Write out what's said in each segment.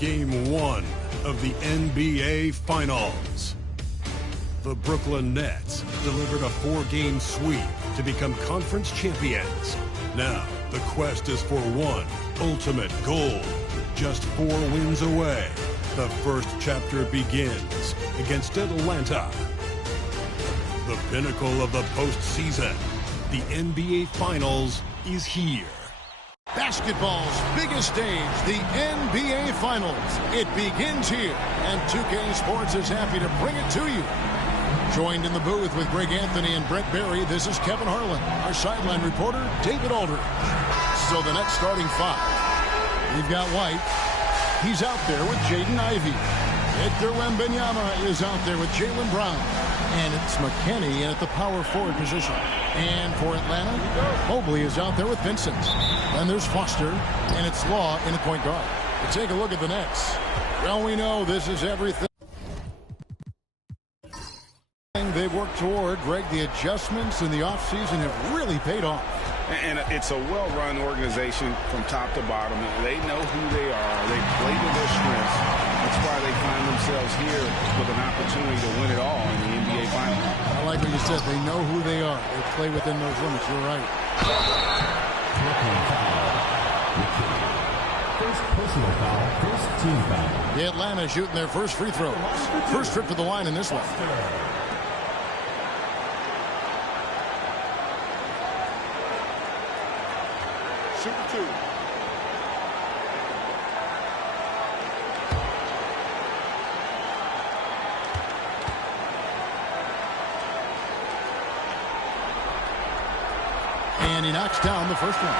Game 1 of the NBA Finals. The Brooklyn Nets delivered a 4-game sweep to become conference champions. Now, the quest is for one ultimate goal. Just 4 wins away. The first chapter begins against Atlanta. The pinnacle of the postseason. The NBA Finals is here. Basketball's biggest stage, the NBA Finals. It begins here, and 2K Sports is happy to bring it to you. Joined in the booth with Greg Anthony and Brett Barry, this is Kevin Harlan. Our sideline reporter, David Aldridge. So the next starting 5. We've got White. He's out there with Jaden Ivey. Victor Wembanyama is out there with Jaylen Brown. And it's McKinney at the power forward position. And for Atlanta, Mobley is out there with Vincent. Then there's Foster, and it's Law in the point guard. But take a look at the Nets. Well, we know this is everything they've worked toward. Greg, the adjustments in the offseason have really paid off. And it's a well-run organization from top to bottom. They know who they are. They play to their strengths. That's why they find themselves here with an opportunity to win it all in the NBA Finals. I like what you said. They know who they are. They play within those limits. You're right. First personal foul, first team foul. The Atlanta shooting their first free throws. First trip to the line in this one. Shooting 2. And he knocks down the first one.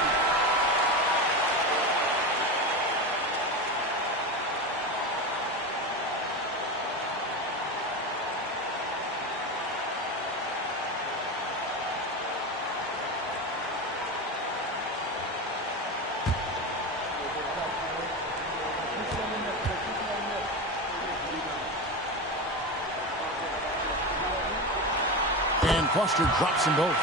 And Foster drops them both.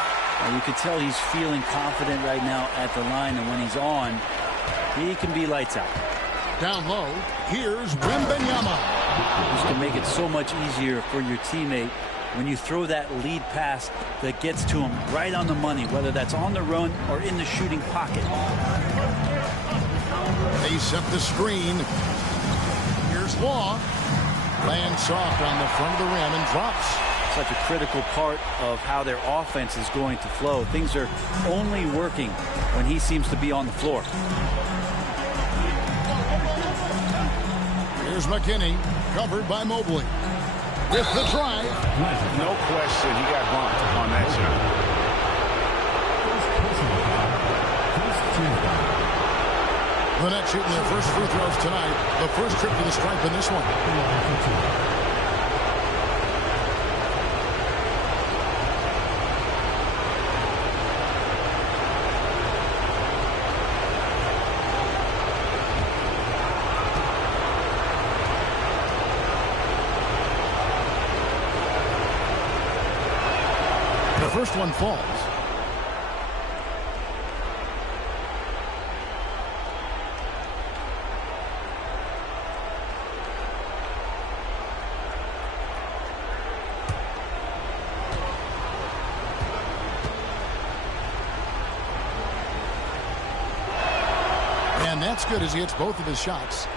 You can tell he's feeling confident right now at the line, and when he's on, he can be lights out. Down low, here's Wembanyama. This can make it so much easier for your teammate when you throw that lead pass that gets to him right on the money, whether that's on the run or in the shooting pocket. They set the screen. Here's Law. Lands soft on the front of the rim and drops. Such a critical part of how their offense is going to flow. Things are only working when he seems to be on the floor. Here's McKinney, covered by Mobley. With the drive. No question, he got bumped on that shot. First personal foul, first team foul. The Nets shooting their first free throws tonight. The first trip to the stripe in this one. The first one falls. And that's good as he hits both of his shots.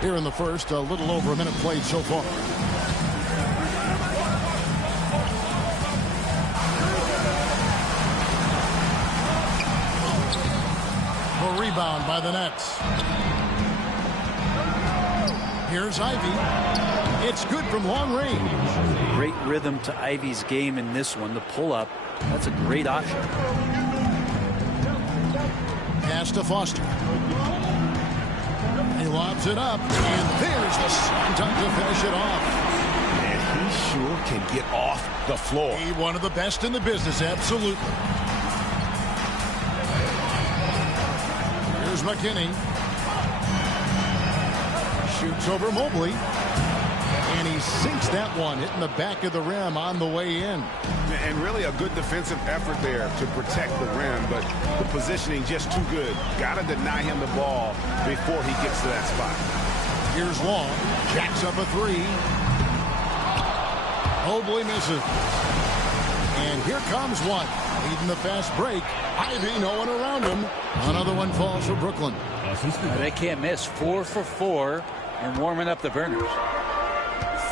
Here in the first, a little over a minute played so far. A rebound by the Nets. Here's Ivey. It's good from long range. Great rhythm to Ivey's game in this one. The pull-up, that's a great option. Pass to Foster. He lobs it up, and there's the slam dunk to finish it off. And he sure can get off the floor. He one of the best in the business, absolutely. Here's McKinney. Shoots over Mobley. And he sinks that one, hitting the back of the rim on the way in. And really a good defensive effort there to protect the rim, but the positioning just too good. Got to deny him the ball before he gets to that spot. Here's Long. Jacks up a three. Mobley misses. And here comes one. Leading the fast break. Ivy, no one around him. Another one falls for Brooklyn. They can't miss. 4 for 4 and warming up the burners.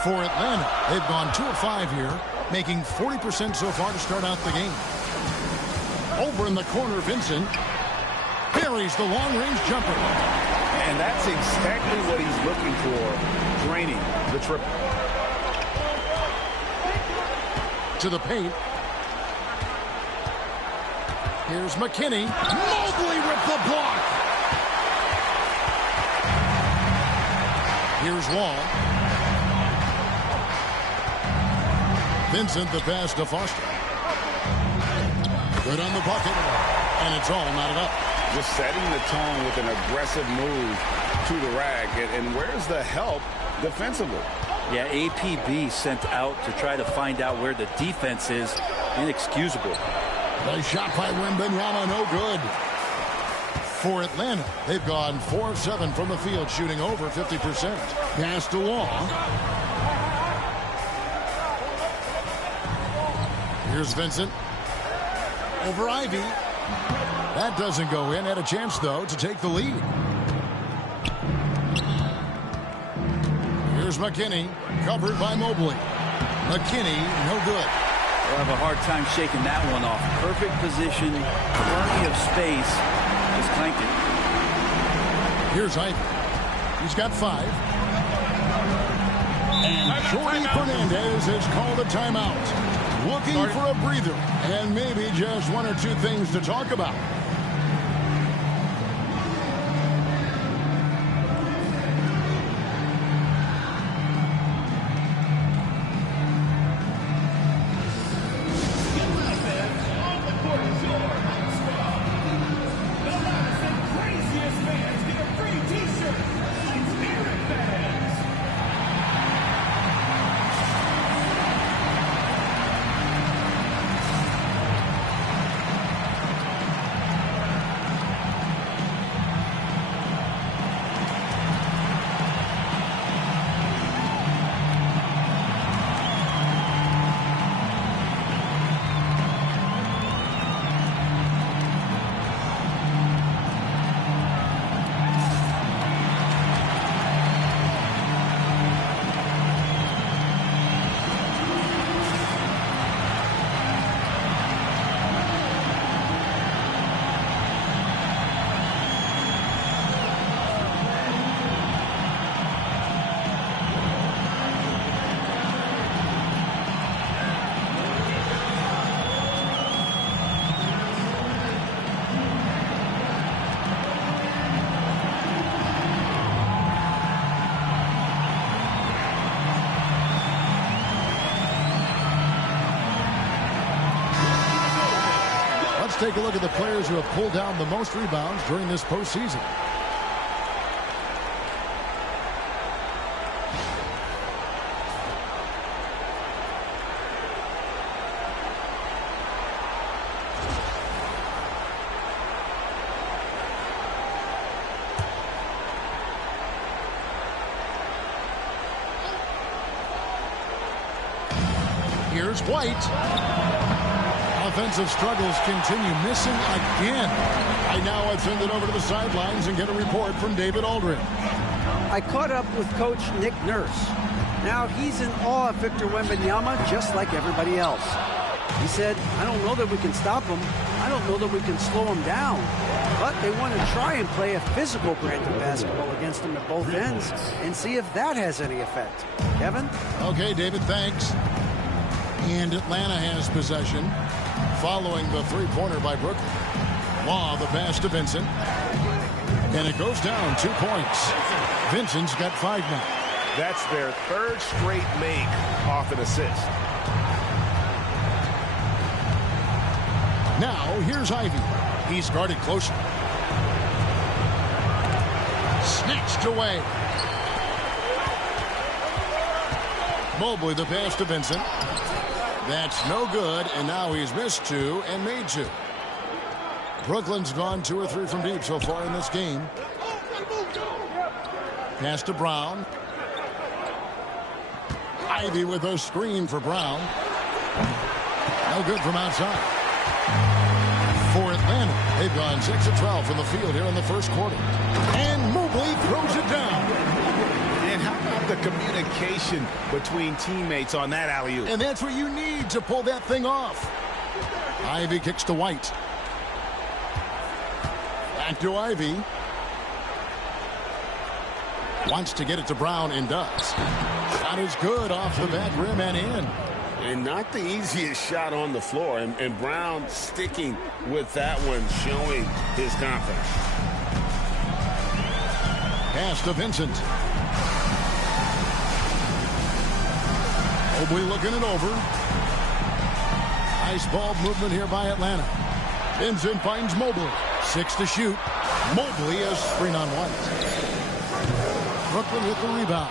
For Atlanta, they've gone 2 of 5 here, making 40% so far to start out the game. Over in the corner, Vincent buries the long-range jumper. And that's exactly what he's looking for, draining the triple. To the paint. Here's McKinney. Mobley with the block. Here's Long. Vincent, the pass to Foster. Good on the bucket, and it's all knotted up. Just setting the tone with an aggressive move to the rack. And where's the help defensively? Yeah, APB sent out to try to find out where the defense is. Inexcusable. Nice shot by Wembanyama, no good. For Atlanta, they've gone 4 of 7 from the field, shooting over 50%. Pass to Long. Here's Vincent. Over Ivy. That doesn't go in. Had a chance, though, to take the lead. Here's McKinney. Covered by Mobley. McKinney, no good. They'll have a hard time shaking that one off. Perfect position. Plenty of space. Just clanked it. Here's Ivy. He's got 5. And Jordy Fernandez has called a timeout. Looking for a breather and maybe just 1 or 2 things to talk about. Let's take a look at the players who have pulled down the most rebounds during this postseason. Here's White. Offensive struggles continue, missing again. Right now I send it over to the sidelines and get a report from David Aldridge. I caught up with Coach Nick Nurse. Now he's in awe of Victor Wembanyama just like everybody else. He said, I don't know that we can stop him. I don't know that we can slow him down. But they want to try and play a physical brand of basketball against him at both ends and see if that has any effect. Kevin? Okay, David, thanks. And Atlanta has possession following the three-pointer by Brooklyn. Law, the pass to Vincent. And it goes down 2 points. Vincent's got 5 now. That's their third straight make off an assist. Now, here's Ivy. He's guarded closer. Snatched away. Mobley the pass to Vincent. That's no good, and now he's missed 2 and made 2. Brooklyn's gone 2 or 3 from deep so far in this game. Pass to Brown. Ivy with a screen for Brown. No good from outside. For Atlanta, they've gone 6 of 12 from the field here in the first quarter. And Mobley throws it down. And how about the communication between teammates on that alley-oop? And that's what you need to pull that thing off. Ivy kicks to White. Back to Ivy. Wants to get it to Brown and does. Shot is good off the back rim and in. And not the easiest shot on the floor. And Brown sticking with that one, showing his confidence. Pass to Vincent. Mobley looking it over. Nice ball movement here by Atlanta. Vincent finds Mobley. 6 to shoot. Mobley is screen on White. Brooklyn with the rebound.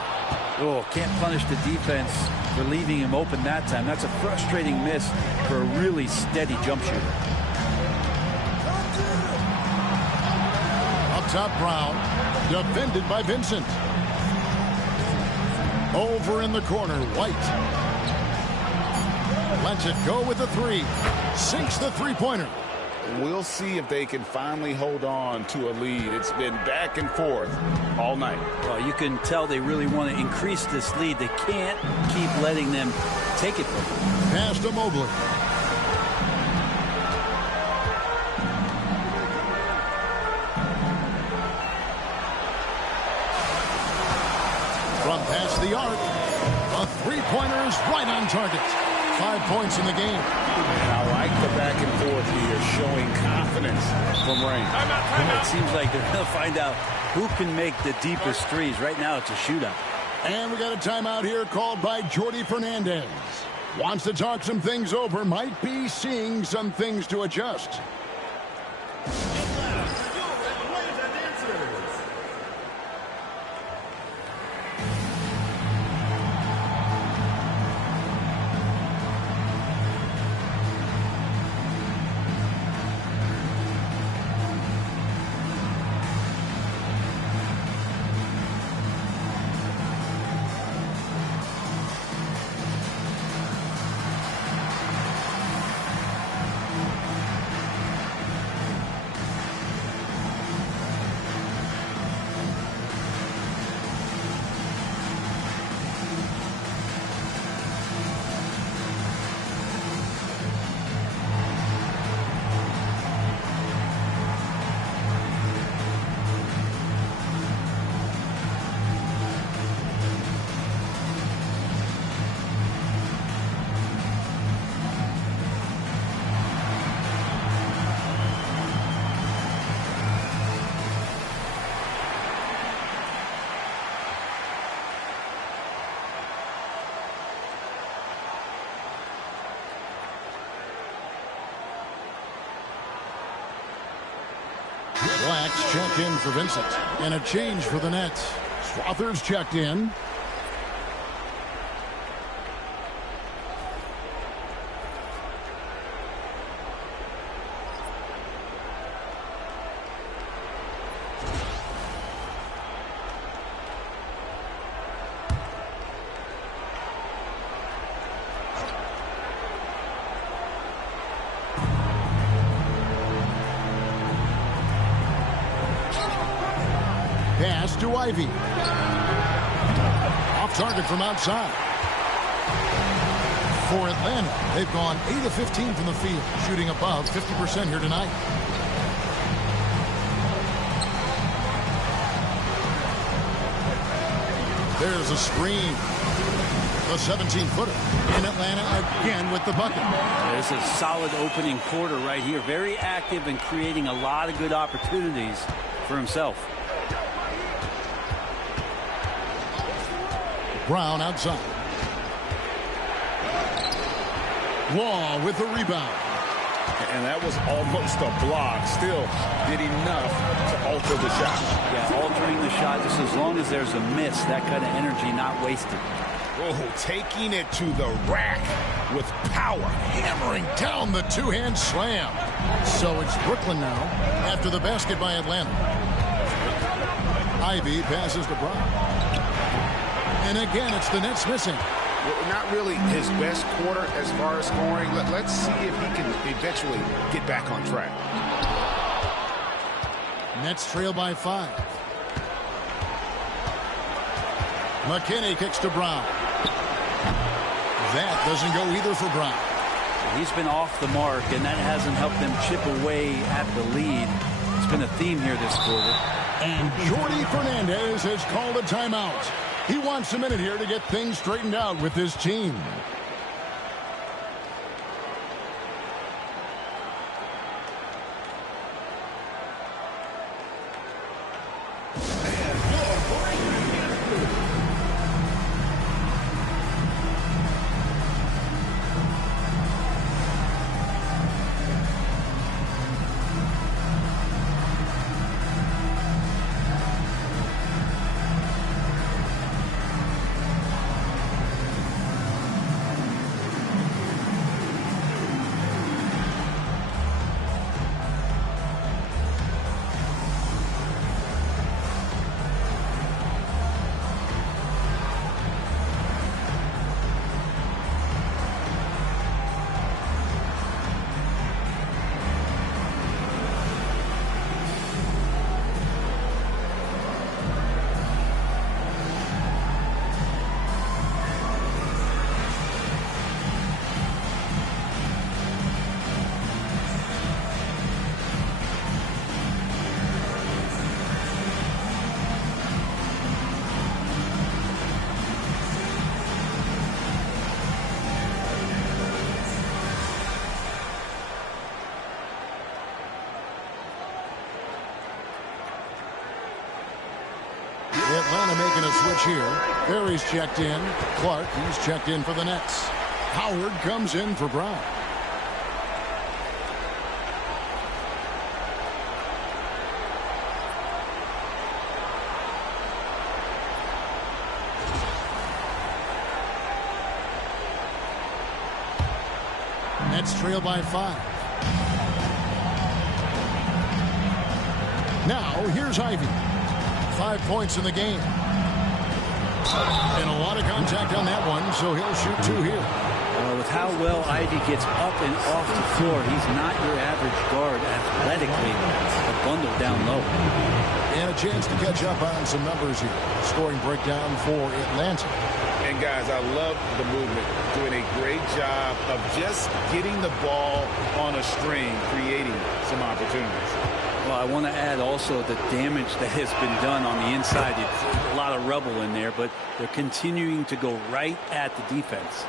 Oh, can't punish the defense for leaving him open that time. That's a frustrating miss for a really steady jump shooter. Up top, Brown. Defended by Vincent. Over in the corner, White. Lets it go with the 3. Sinks the three-pointer. We'll see if they can finally hold on to a lead. It's been back and forth all night. Well, you can tell they really want to increase this lead. They can't keep letting them take it from them. Pass to Mobley. From past the arc, a three-pointer is right on target. 5 points in the game. And I like the back and forth here, showing confidence from range. It seems like they're going to find out who can make the deepest threes. Right now, it's a shootout. And we got a timeout here called by Jordi Fernandez. Wants to talk some things over. Might be seeing some things to adjust. Blacks check in for Vincent. And a change for the Nets. Swathers checked in. Pass to Ivy. Off target from outside. For Atlanta, they've gone 8 of 15 from the field, shooting above 50% here tonight. There's a screen. The 17-footer. In Atlanta again with the bucket. There's a solid opening quarter right here. Very active and creating a lot of good opportunities for himself. Brown outside. Law with the rebound. And that was almost a block. Still did enough to alter the shot. Yeah, altering the shot just as long as there's a miss. That kind of energy not wasted. Oh, taking it to the rack with power, hammering down the two-hand slam. So it's Brooklyn now after the basket by Atlanta. Ivy passes to Brown. And again, it's the Nets missing. Well, not really his best quarter as far as scoring. Let's see if he can eventually get back on track. Nets trail by 5. McKinney kicks to Brown. That doesn't go either for Brown. He's been off the mark, and that hasn't helped them chip away at the lead. It's been a theme here this quarter. And Jordi Fernandez has called a timeout. He wants a minute here to get things straightened out with his team. Atlanta making a switch here. Barry's checked in. Clark, he's checked in for the Nets. Howard comes in for Brown. Nets trail by 5. Now, here's Ivy. 5 points in the game. And a lot of contact on that one, so he'll shoot 2 here. With how well Ivy gets up and off the floor, he's not your average guard athletically, a bundle down low. And a chance to catch up on some numbers here. Scoring breakdown for Atlanta. And guys, I love the movement. Doing a great job of just getting the ball on a string, creating some opportunities. Well, I want to add also the damage that has been done on the inside. It's a lot of rubble in there, but they're continuing to go right at the defense.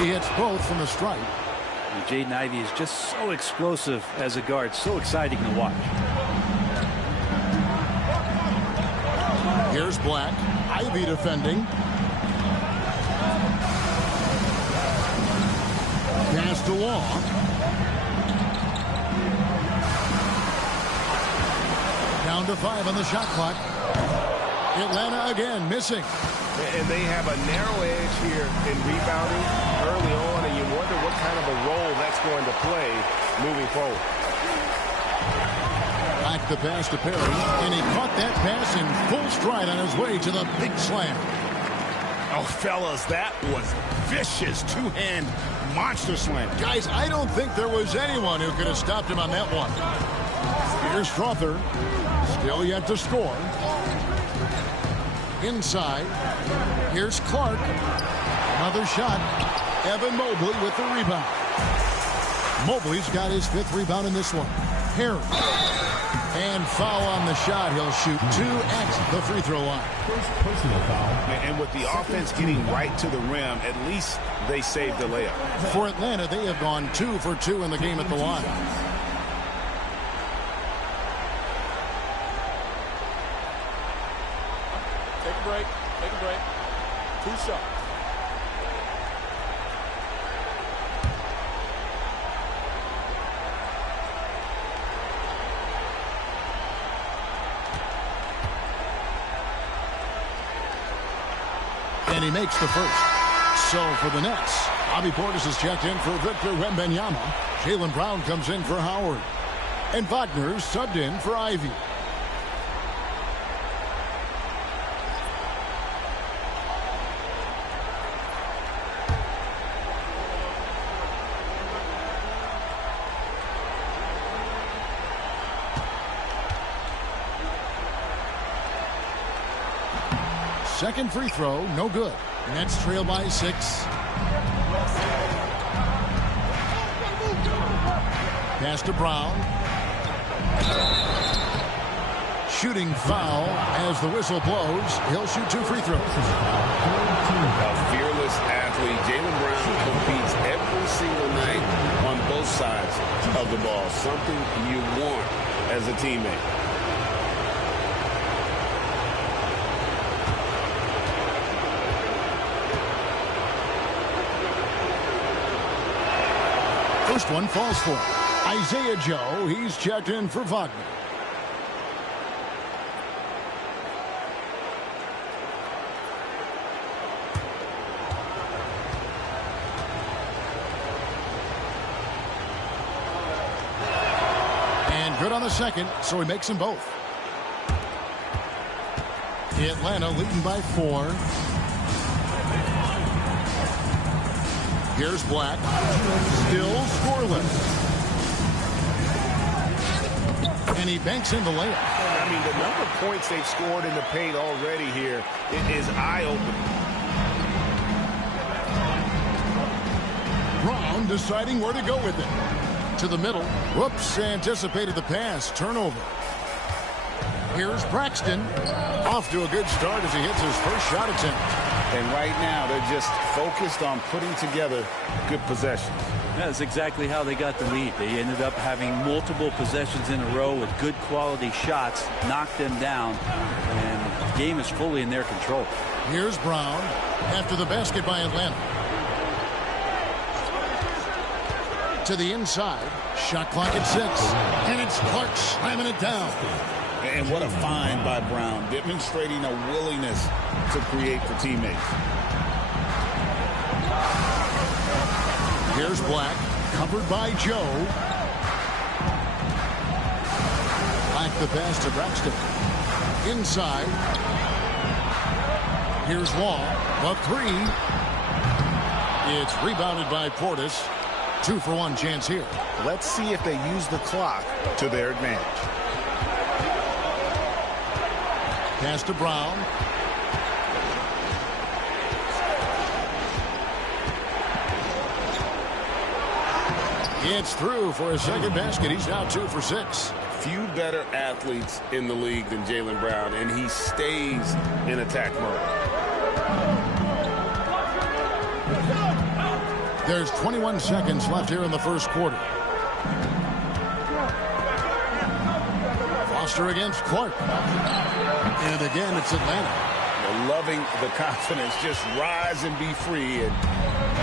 He hits both from the stripe. And Jaden Ivey is just so explosive as a guard, so exciting to watch. Here's Black. Ivy defending. Pass to Law. Down to 5 on the shot clock. Atlanta again missing. And they have a narrow edge here in rebounding early on, and you wonder what kind of a role that's going to play moving forward. Back the pass to Perry, and he caught that pass in full stride on his way to the big slam. Oh, fellas, that was vicious two-hand monster slam. Guys, I don't think there was anyone who could have stopped him on that one. Here's Strother, still yet to score. Inside, here's Clark. Another shot. Evan Mobley with the rebound. Mobley's got his 5th rebound in this one. Harris. And foul on the shot. He'll shoot 2 at the free throw line. First personal foul. And with the offense getting right to the rim, at least they saved the layup. For Atlanta, they have gone 2 for 2 in the game at the line. Take a break. Take a break. 2 shots. And he makes the first. So for the Nets, Bobby Portis is checked in for Victor Wembanyama. Jaylen Brown comes in for Howard. And Wagner subbed in for Ivy. Second free throw, no good. Nets trail by 6. Pass to Brown. Shooting foul as the whistle blows. He'll shoot 2 free throws. A fearless athlete. Jaylen Brown competes every single night on both sides of the ball. Something you want as a teammate. First one falls for Isaiah Joe. He's checked in for Wagner. And good on the second, so he makes them both. Atlanta leading by 4. Here's Black. Still scoreless. And he banks in the layup. I mean, the number of points they've scored in the paint already here is eye-opening. Brown deciding where to go with it. To the middle. Whoops, anticipated the pass. Turnover. Here's Braxton. Off to a good start as he hits his first shot attempt. And right now, they're just focused on putting together good possessions. That's exactly how they got the lead. They ended up having multiple possessions in a row with good quality shots, knocked them down, and the game is fully in their control. Here's Brown after the basket by Atlanta. To the inside. Shot clock at 6. And it's Clark slamming it down. And what a find by Brown, demonstrating a willingness to create for teammates. Here's Black, covered by Joe. Black the pass to Braxton. Inside. Here's Long, a 3. It's rebounded by Portis. 2-for-1 chance here. Let's see if they use the clock to their advantage. Pass to Brown. It's through for a second basket. He's now 2 for 6. Few better athletes in the league than Jaylen Brown, and he stays in attack mode. There's 21 seconds left here in the first quarter. Foster against Clark. And again, it's Atlanta. They're loving the confidence. Just rise and be free. And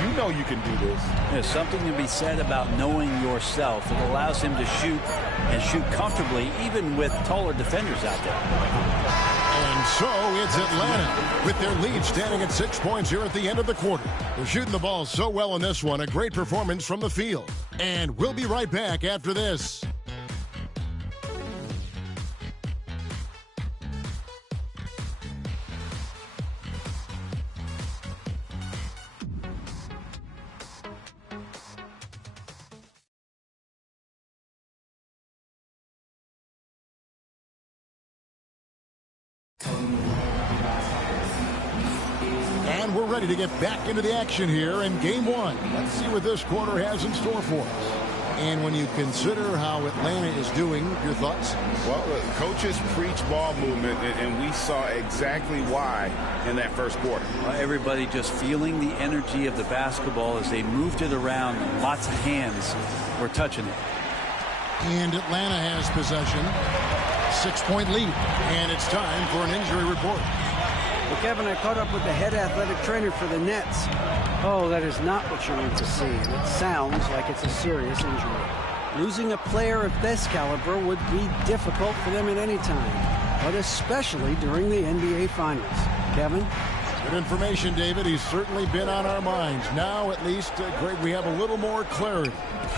you know you can do this. There's something to be said about knowing yourself. It allows him to shoot and shoot comfortably, even with taller defenders out there. And so it's Atlanta with their lead standing at 6 points here at the end of the quarter. They're shooting the ball so well in this one. A great performance from the field. And we'll be right back after this. And we're ready to get back into the action here in game 1. Let's see what this quarter has in store for us. And when you consider how Atlanta is doing, your thoughts? Well, coaches preach ball movement, and we saw exactly why in that first quarter. Everybody just feeling the energy of the basketball as they moved it around. Lots of hands were touching it. And Atlanta has possession. 6-point lead. And it's time for an injury report. Well, Kevin, I caught up with the head athletic trainer for the Nets. Oh, that is not what you want to see. And it sounds like it's a serious injury. Losing a player of this caliber would be difficult for them at any time, but especially during the NBA Finals. Kevin? Good information, David. He's certainly been on our minds. Now, at least, Greg, we have a little more clarity.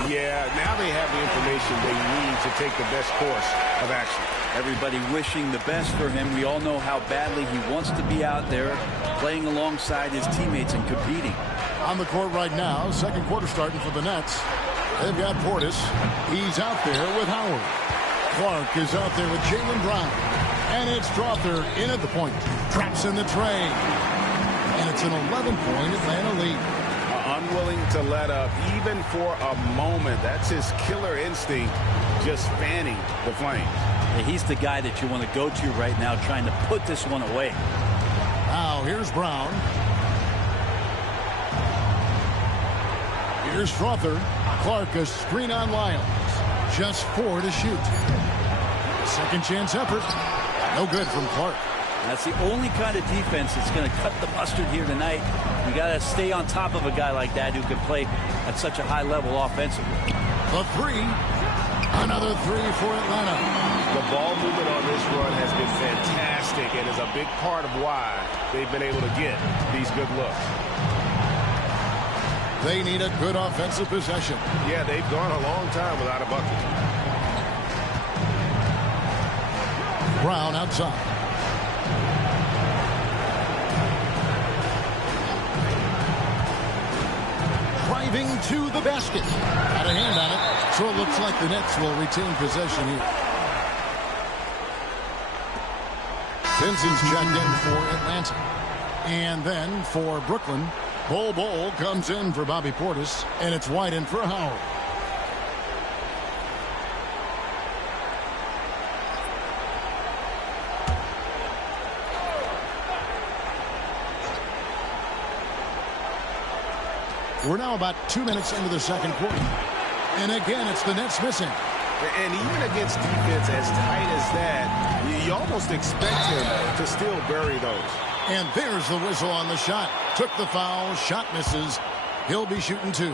Yeah, now they have the information they need to take the best course of action. Everybody wishing the best for him. We all know how badly he wants to be out there playing alongside his teammates and competing. On the court right now, second quarter starting for the Nets. They've got Portis. He's out there with Howard. Clark is out there with Jaylen Brown. And it's Strother in at the point. Traps in the tray. And it's an 11-point Atlanta lead. Unwilling to let up even for a moment. That's his killer instinct, just fanning the flames. Yeah, he's the guy that you want to go to right now, trying to put this one away. Now here's Brown. Here's Strother. Clark a screen on Lyles. Just 4 to shoot. Second chance effort. No good from Clark. That's the only kind of defense that's going to cut the mustard here tonight. You got to stay on top of a guy like that who can play at such a high level offensively. The three. Another three for Atlanta. The ball movement on this run has been fantastic and is a big part of why they've been able to get these good looks. They need a good offensive possession. Yeah, they've gone a long time without a bucket. Brown outside. Driving to the basket. Had a hand on it, so it looks like the Nets will retain possession here. Vincent's checked in for Atlanta. And then for Brooklyn, Bol comes in for Bobby Portis, and it's White in for Howard. We're now about 2 minutes into the second quarter. And again, it's the Nets missing. And even against defense as tight as that, you almost expect him to still bury those. And there's the whistle on the shot. Took the foul. Shot misses. He'll be shooting 2.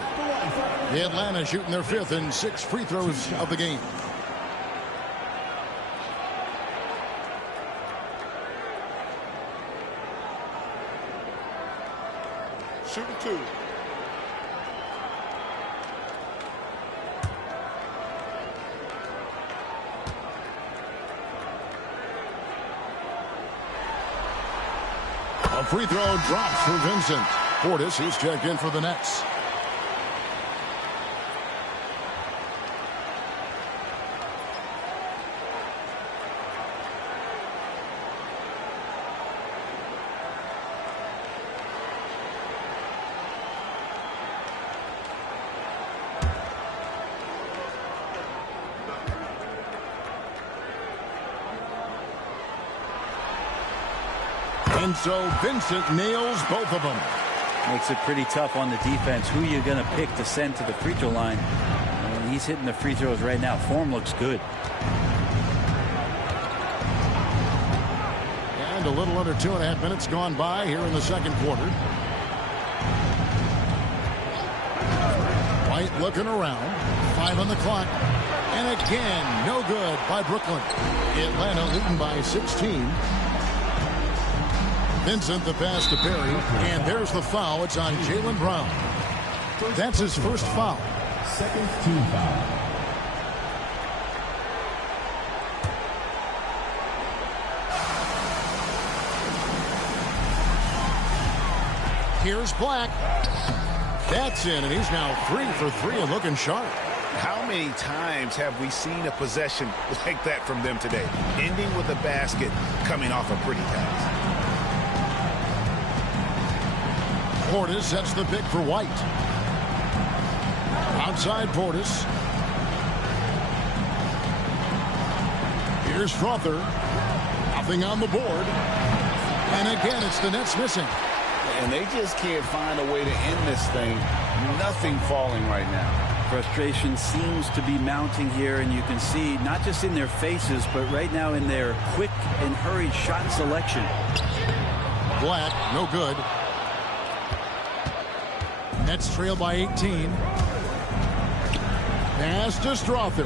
The Atlanta shooting their 5th and 6 free throws of the game. Shooting 2. A free throw drops for Vincent. Portis, he's checked in for the Nets. And so Vincent nails both of them. Makes it pretty tough on the defense. Who you're going to pick to send to the free throw line. And he's hitting the free throws right now. Form looks good. And a little under 2.5 minutes gone by here in the second quarter. White looking around. 5 on the clock. And again, no good by Brooklyn. Atlanta leading by 16. Vincent the pass to Perry, and there's the foul. It's on Jaylen Brown. That's his first foul. Second team foul. Here's Black. That's in, and he's now 3 for 3 and looking sharp. How many times have we seen a possession like that from them today? Ending with a basket, coming off a pretty pass. Portis sets the pick for White. Outside Portis. Here's Strother. Nothing on the board. And again, it's the Nets missing. And they just can't find a way to end this thing. Nothing falling right now. Frustration seems to be mounting here, and you can see not just in their faces, but right now in their quick and hurried shot selection. Black, no good. Nets trail by 18. Pass to Strother.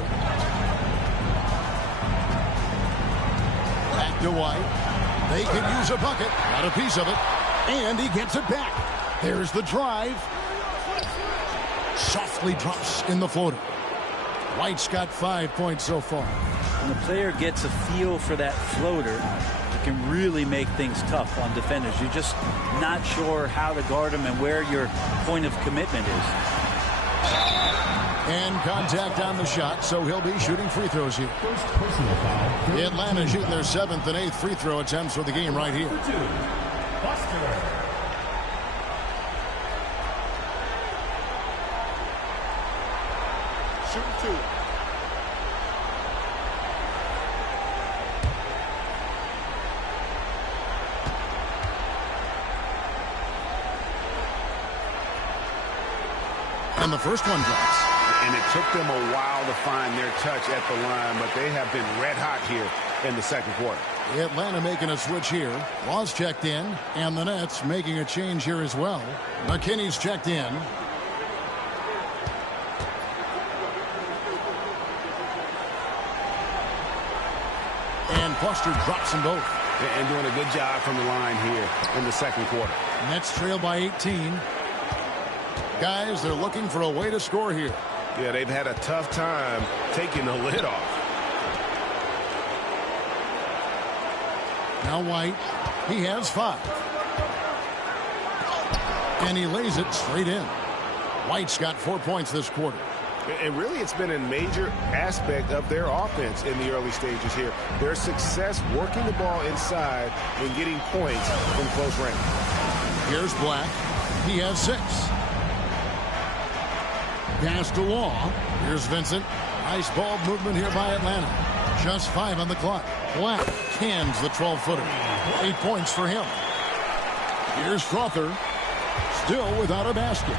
Back to White. They could use a bucket. Got a piece of it. And he gets it back. There's the drive. Softly drops in the floater. White's got 5 points so far. When the player gets a feel for that floater, it can really make things tough on defenders. You're just not sure how to guard them and where your point of commitment is. And contact on the shot, so he'll be shooting free throws here. First personal foul. Atlanta shooting their 7th and 8th free throw attempts for the game right here. Number 2, Buster. Shooting 2. And the first one drops. And it took them a while to find their touch at the line, but they have been red hot here in the second quarter. Atlanta making a switch here. Laws checked in, and the Nets making a change here as well. McKinney's checked in. And Buster drops them both. And doing a good job from the line here in the second quarter. Nets trail by 18. Guys, they're looking for a way to score here. Yeah, they've had a tough time taking the lid off. Now White, he has 5. And he lays it straight in. White's got 4 points this quarter. And really, it's been a major aspect of their offense in the early stages here. Their success working the ball inside and getting points from close range. Here's Black. He has 6. Pass to Law. Here's Vincent. Nice ball movement here by Atlanta. Just 5 on the clock. Black cans the 12-footer. 8 points for him. Here's Strother. Still without a basket.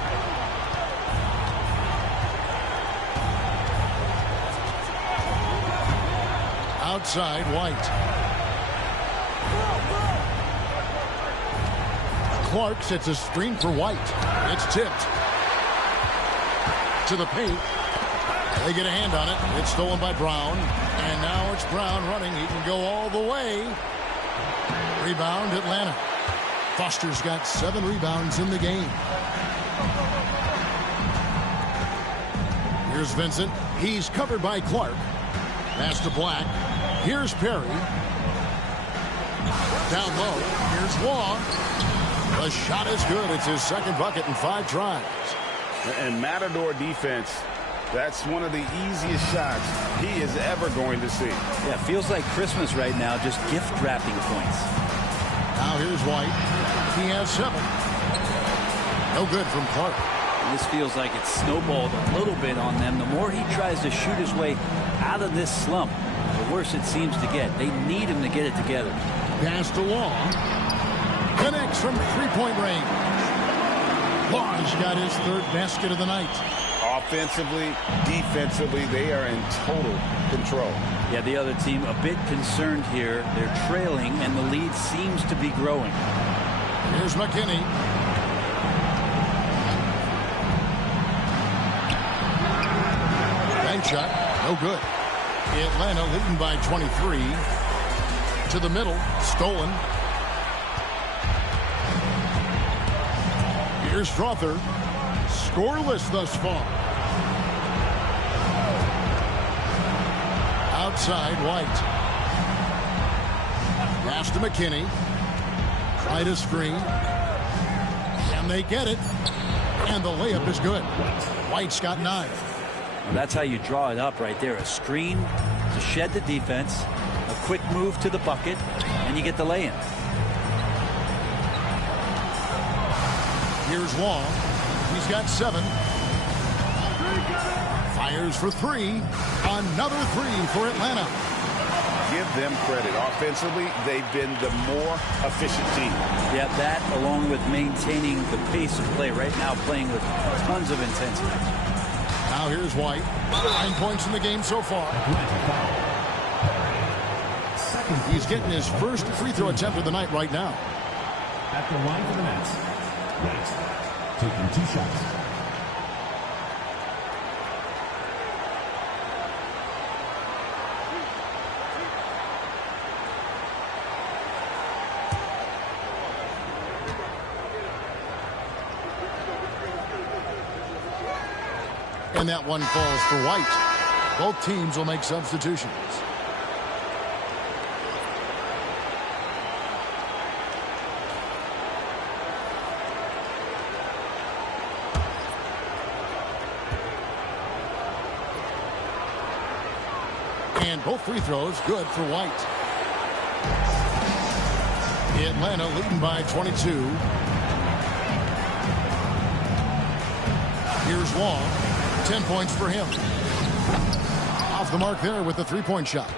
Outside, White. Clark sets a screen for White. It's tipped. To the paint. They get a hand on it. It's stolen by Brown. And now it's Brown running. He can go all the way. Rebound, Atlanta. Foster's got 7 rebounds in the game. Here's Vincent. He's covered by Clark. Pass to Black. Here's Perry. Down low. Here's Law. The shot is good. It's his second bucket in 5 tries. And Matador defense, that's one of the easiest shots he is ever going to see. Yeah, feels like Christmas right now, just gift wrapping points. Now here's White. He has 7. No good from Clark. And this feels like it's snowballed a little bit on them. The more he tries to shoot his way out of this slump, the worse it seems to get. They need him to get it together. Pass to Law. Connects from 3-point range. Law's got his 3rd basket of the night. Offensively, defensively, they are in total control. Yeah, the other team a bit concerned here. They're trailing, and the lead seems to be growing. Here's McKinney. Bank shot, no good. Atlanta leading by 23. To the middle, stolen. Here's Strother. Scoreless thus far. Outside, White. Pass to McKinney. Try to screen. And they get it. And the layup is good. White's got 9. Well, that's how you draw it up right there. A screen to shed the defense. A quick move to the bucket. And you get the lay-in. Here's Long. He's got 7. Fires for 3. Another 3 for Atlanta. Give them credit. Offensively, they've been the more efficient team. Yeah, that along with maintaining the pace of play right now, playing with tons of intensity. Now here's White. 9 points in the game so far. He's getting his first free throw attempt of the night right now. At the line for the Nets, White taking 2 shots. And that one falls for White. Both teams will make substitutions. And both free throws good for White. Atlanta leading by 22. Here's Long. 10 points for him. Off the mark there with the three-point shot.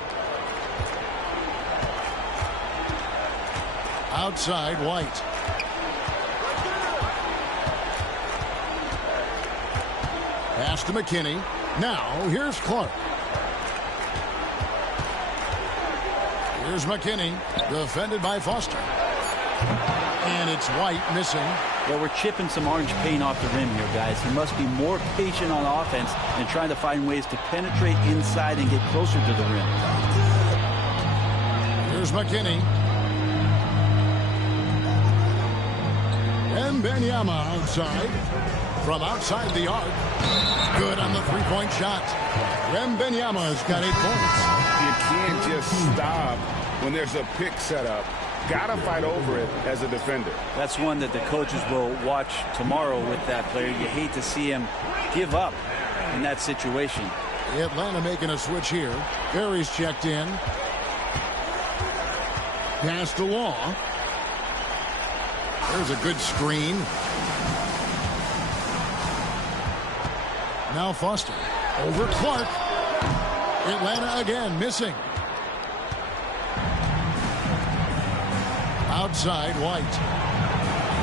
Outside, White. Pass to McKinney. Now, here's Clark. Here's McKinney, defended by Foster. And it's White missing. Well, we're chipping some orange paint off the rim here, guys. He must be more patient on offense and trying to find ways to penetrate inside and get closer to the rim. Here's McKinney. And Benyama outside. From outside the arc. Good on the three-point shot. Benyama's got 8 points. You can't just stop when there's a pick set up. Got to fight over it as a defender. That's one that the coaches will watch tomorrow with that player. You hate to see him give up in that situation. Atlanta making a switch here. Barry's checked in. Pass to Law. There's a good screen. Now Foster. Over Clark. Atlanta again missing. Outside, White.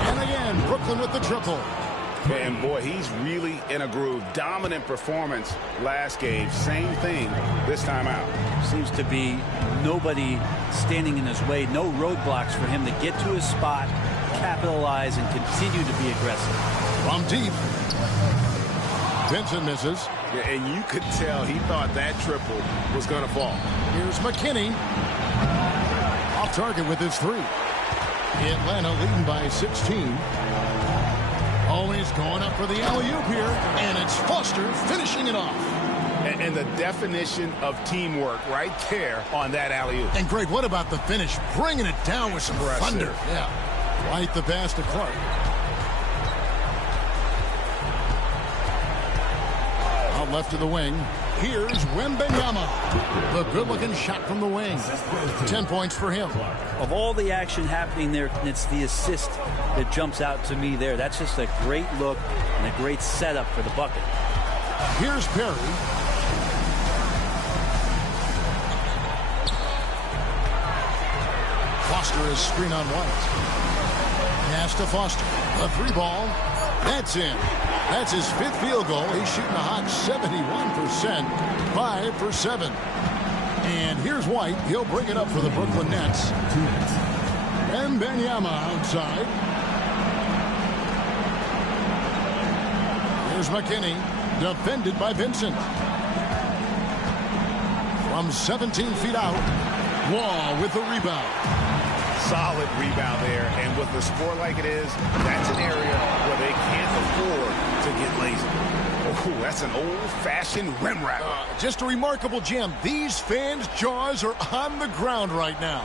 And again, Brooklyn with the triple. And boy, he's really in a groove. Dominant performance last game. Same thing this time out. Seems to be nobody standing in his way. No roadblocks for him to get to his spot, capitalize, and continue to be aggressive. From deep. Vincent misses. Yeah, and you could tell he thought that triple was going to fall. Here's McKinney. Off target with his three. Atlanta leading by 16. Always going up for the alley-oop here. And it's Foster finishing it off. And the definition of teamwork right there on that alley-oop. And Greg, what about the finish? Bringing it down with some thunder. Yeah. White the pass to Clark. Out left to the wing. Here's Wembanyama. The good-looking shot from the wing. 10 points for him. Of all the action happening there, it's the assist that jumps out to me there. That's just a great look and a great setup for the bucket. Here's Perry. Foster is screen on White. Pass to Foster. A three ball. That's in. That's his 5th field goal. He's shooting a hot 71%. 5 for 7. And here's White. He'll bring it up for the Brooklyn Nets. And Benyama outside. Here's McKinney. Defended by Vincent. From 17 feet out. Wall with the rebound. Solid rebound there, and with the score like it is, that's an area where they can't afford to get lazy. Oh, that's an old-fashioned rim wrap. Just a remarkable gem. These fans' jaws are on the ground right now.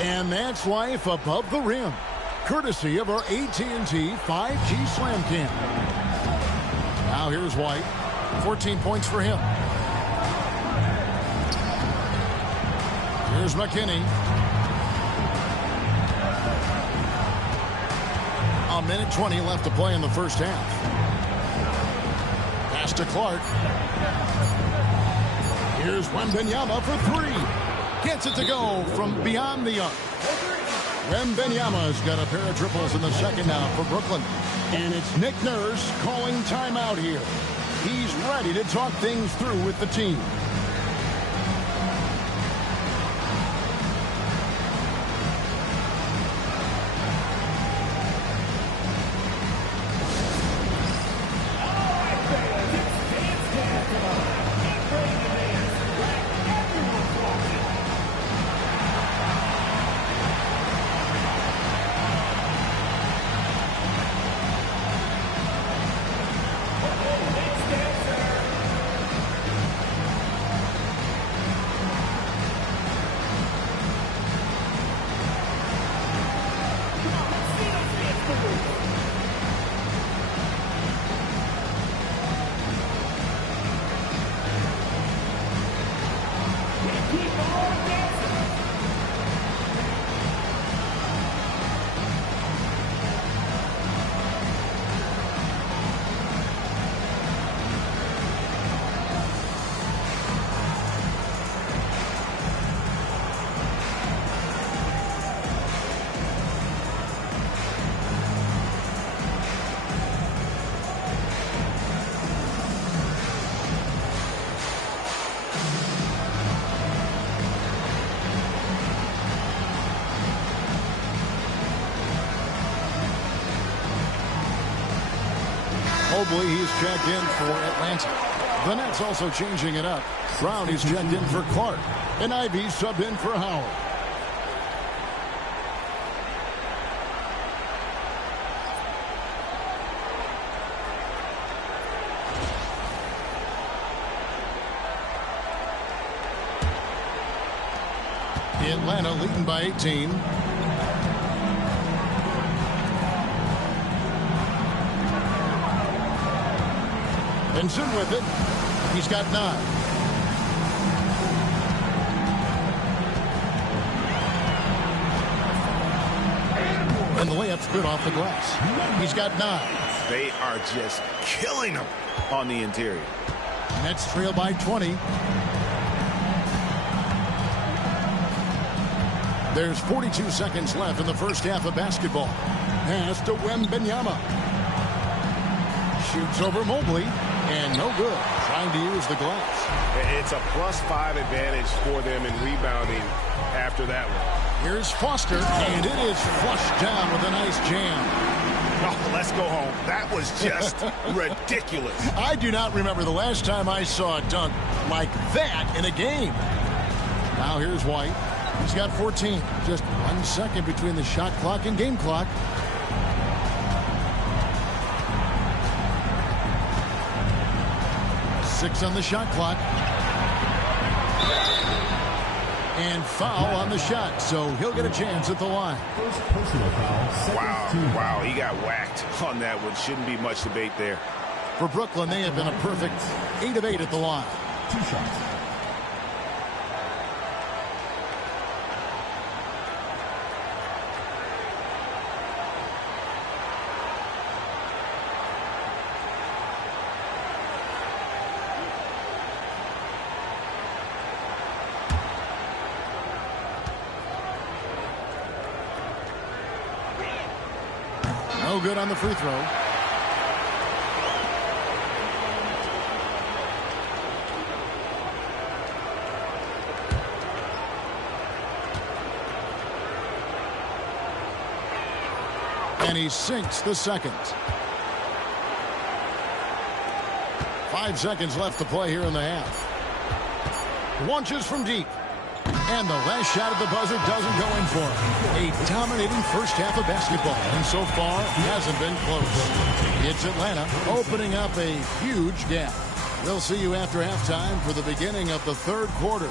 And that's life above the rim, courtesy of our AT&T 5G Slam Cam. Now here's White. 14 points for him. Here's McKinney. A minute 20 left to play in the first half. Pass to Clark. Here's Wembanyama for three. Gets it to go from beyond the arc. Wembanyama's got a pair of triples in the second now for Brooklyn. And it's Nick Nurse calling timeout here. He's ready to talk things through with the team. Mobley, he's checked in for Atlanta. The Nets also changing it up. Brown, he's checked in for Clark. And Ivy subbed in for Howard. Atlanta leading by 18. Benson with it. He's got 9. And the layup's good off the glass. He's got 9. They are just killing them on the interior. Nets trail by 20. There's 42 seconds left in the first half of basketball. Pass to Wembanyama. Shoots over Mobley. And no good. Trying to use the glass. It's a +5 advantage for them in rebounding after that one. Here's Foster. And it is flushed down with a nice jam. Oh, let's go home. That was just ridiculous. I do not remember the last time I saw a dunk like that in a game. Now here's White. He's got 14. Just 1 second between the shot clock and game clock. Six on the shot clock. And foul on the shot, so he'll get a chance at the line. First personal foul. Wow, he got whacked on that one. Shouldn't be much debate there. For Brooklyn, they have been a perfect 8 of 8 at the line. 2 shots. No good on the free throw. And he sinks the second. 5 seconds left to play here in the half. Launches from deep. And the last shot at the buzzer doesn't go in for him. A dominating first half of basketball. And so far, hasn't been close. It's Atlanta opening up a huge gap. We'll see you after halftime for the beginning of the third quarter.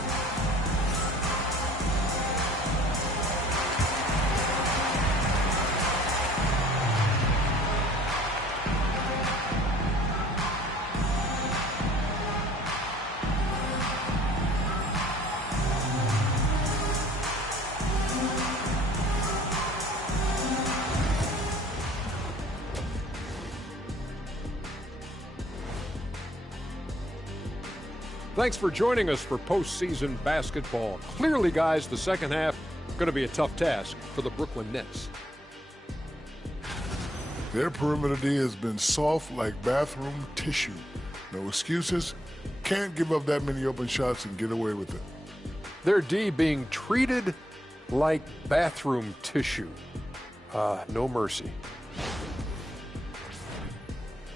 Thanks for joining us for postseason basketball. Clearly, guys, the second half going to be a tough task for the Brooklyn Nets. Their perimeter D has been soft like bathroom tissue. No excuses. Can't give up that many open shots and get away with it. Their D being treated like bathroom tissue. No mercy.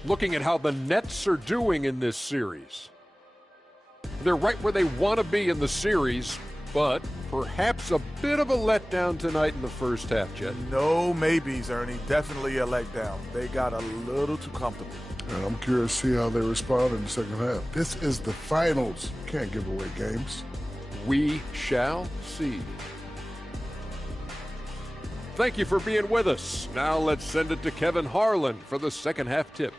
Looking at how the Nets are doing in this series. They're right where they want to be in the series, but perhaps a bit of a letdown tonight in the first half, Jet. No maybes, Ernie. Definitely a letdown. They got a little too comfortable. And I'm curious to see how they respond in the second half. This is the finals. Can't give away games. We shall see. Thank you for being with us. Now let's send it to Kevin Harlan for the second half tip.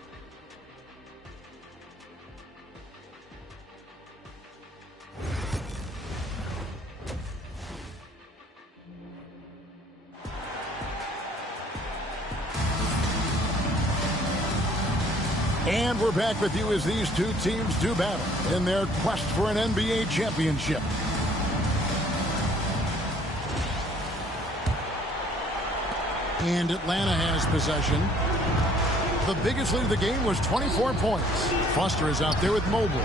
And we're back with you as these two teams do battle in their quest for an NBA championship. And Atlanta has possession. The biggest lead of the game was 24 points. Foster is out there with Mobley.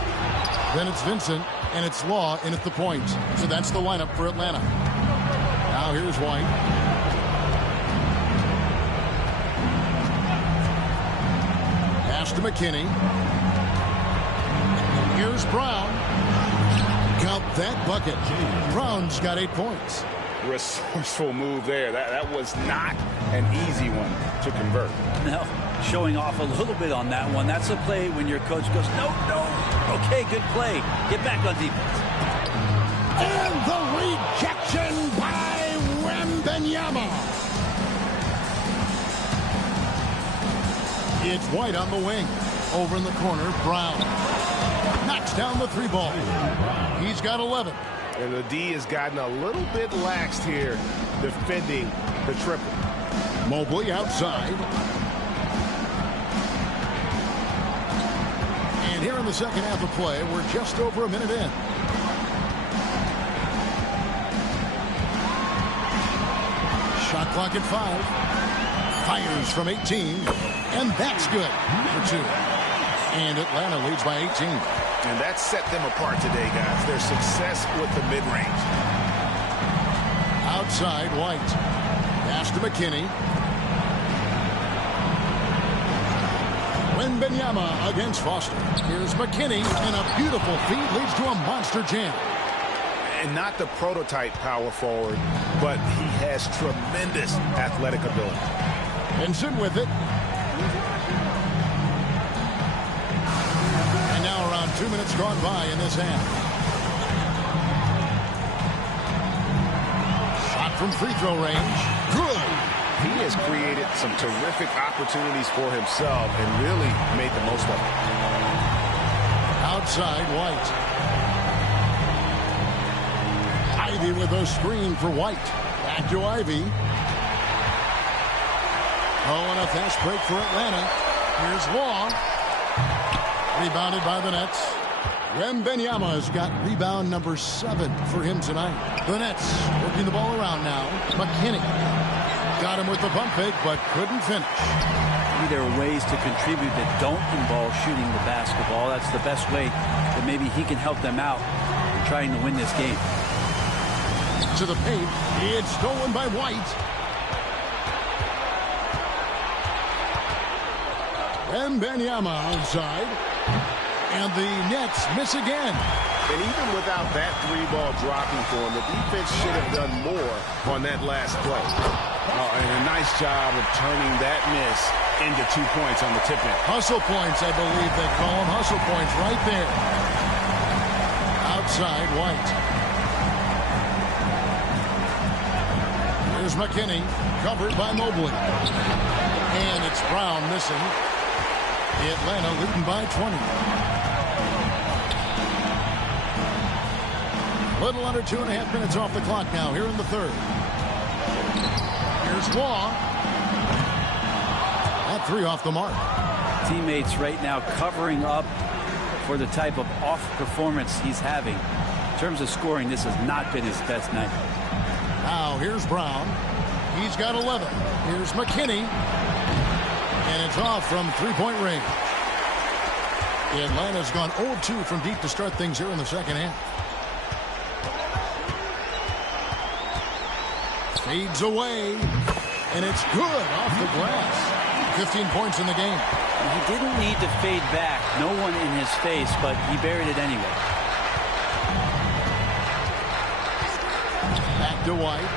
Then it's Vincent, and it's Law in at the point. So that's the lineup for Atlanta. Now here's White. Pass to McKinney. Here's Brown. Count that bucket. Brown's got 8 points. Resourceful move there. That was not an easy one to convert. No, showing off a little bit on that one. That's a play when your coach goes, no. Okay, good play. Get back on defense. And the rejection by Wembanyama. It's White on the wing. Over in the corner, Brown. Knocks down the 3-ball. He's got 11. And the D has gotten a little bit laxed here defending the triple. Mobley outside. And here in the second half of play, we're just over a minute in. Shot clock at 5. Fires from 18. And that's good for 2. And Atlanta leads by 18. And that set them apart today, guys. Their success with the mid-range. Outside, White. Pass to McKinney. Wembanyama against Foster. Here's McKinney, and a beautiful feed leads to a monster jam. And not the prototype power forward, but he has tremendous athletic ability. Benson with it. 2 minutes gone by in this half. Shot from free throw range. Good. He has created some terrific opportunities for himself and really made the most of it. Outside, White. Ivy with a screen for White. Back to Ivy. Oh, and a fast break for Atlanta. Here's Law. Rebounded by the Nets. Wembanyama has got rebound number 7 for him tonight. The Nets working the ball around now. McKinney got him with the pump fake, but couldn't finish. Maybe there are ways to contribute that don't involve shooting the basketball. That's the best way that maybe he can help them out in trying to win this game. To the paint. It's stolen by White. Wembanyama outside. And the Nets miss again. And even without that 3-ball dropping for him, the defense should have done more on that last play. Oh, and a nice job of turning that miss into 2 points on the tip-in. Hustle points, I believe they call them. Hustle points right there. Outside, White. Here's McKinney, covered by Mobley. And it's Brown missing. Atlanta leading by 20. Little under 2.5 minutes off the clock now here in the third. Here's Law. That 3 off the mark. Teammates right now covering up for the type of off performance he's having. In terms of scoring, this has not been his best night. Now here's Brown. He's got 11. Here's McKinney. And it's off from 3-point range. Atlanta's gone 0-2 from deep to start things here in the second half. Fades away, and it's good off the glass. 15 points in the game. He didn't need to fade back. No one in his face, but he buried it anyway. Back to White.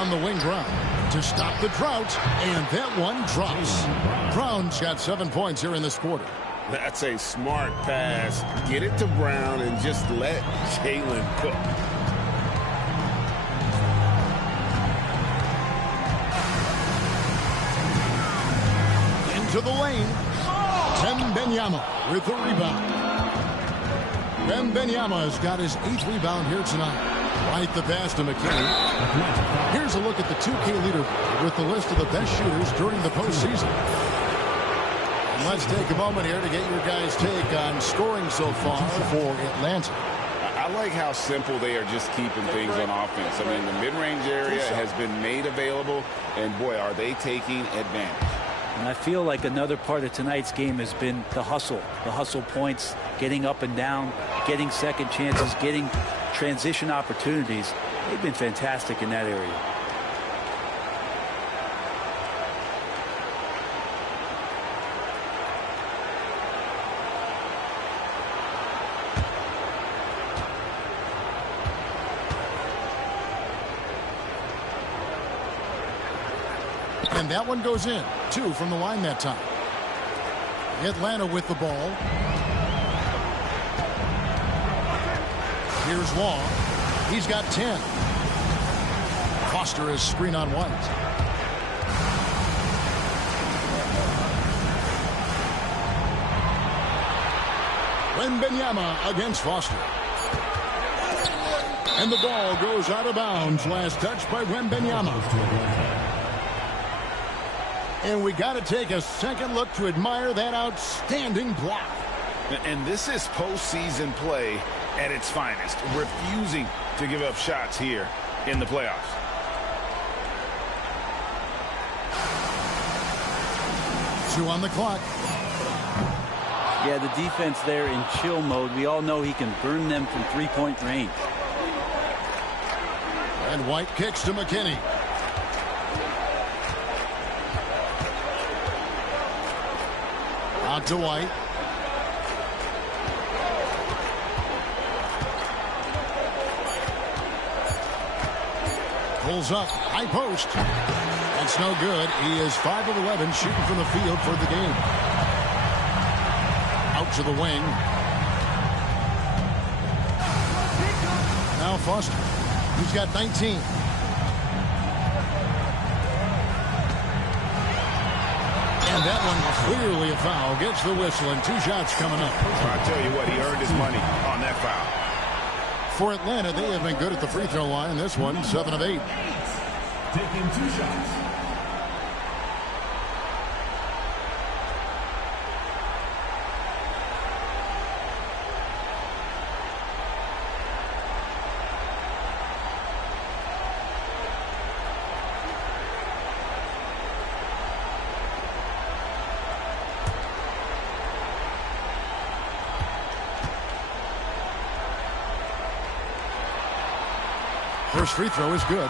On the wing, Brown to stop the drought, and that one drops. Brown's got 7 points here in this quarter. That's a smart pass. Get it to Brown and just let Jalen cook. To the lane. Wembanyama with the rebound. Wembanyama has got his 8th rebound here tonight. Right the pass to McKinney. Here's a look at the 2K leaderboard with the list of the best shooters during the postseason. And let's take a moment here to get your guys' take on scoring so far for Atlanta. I like how simple they are just keeping things on offense. I mean, the mid-range area has been made available, and boy, are they taking advantage. And I feel like another part of tonight's game has been the hustle points, getting up and down, getting second chances, getting transition opportunities. They've been fantastic in that area. And that one goes in. 2 from the line that time. Atlanta with the ball. Here's Long. He's got 10. Foster is screen on White. Wembanyama against Foster. And the ball goes out of bounds. Last touch by Wembanyama. And we got to take a second look to admire that outstanding block. And this is postseason play at its finest, refusing to give up shots here in the playoffs. Two on the clock. Yeah, the defense there in chill mode. We all know he can burn them from three-point range. And White kicks to McKinney. Out to White. Pulls up. High post. That's no good. He is 5 of 11 shooting from the field for the game. Out to the wing. Now Foster. He's got 19. And that one clearly a foul. Gets the whistle and 2 shots coming up. I tell you what, he earned his money on that foul. For Atlanta, they have been good at the free throw line. This one, 7 of 8. Taking 2 shots. First free throw is good.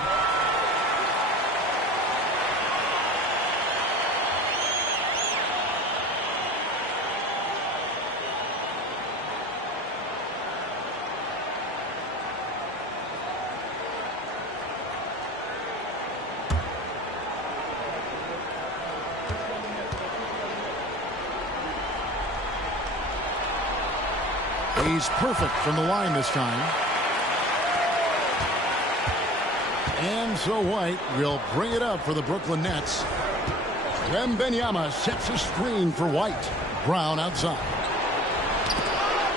He's perfect from the line this time. And so White will bring it up for the Brooklyn Nets. Wembanyama sets a screen for White. Brown outside.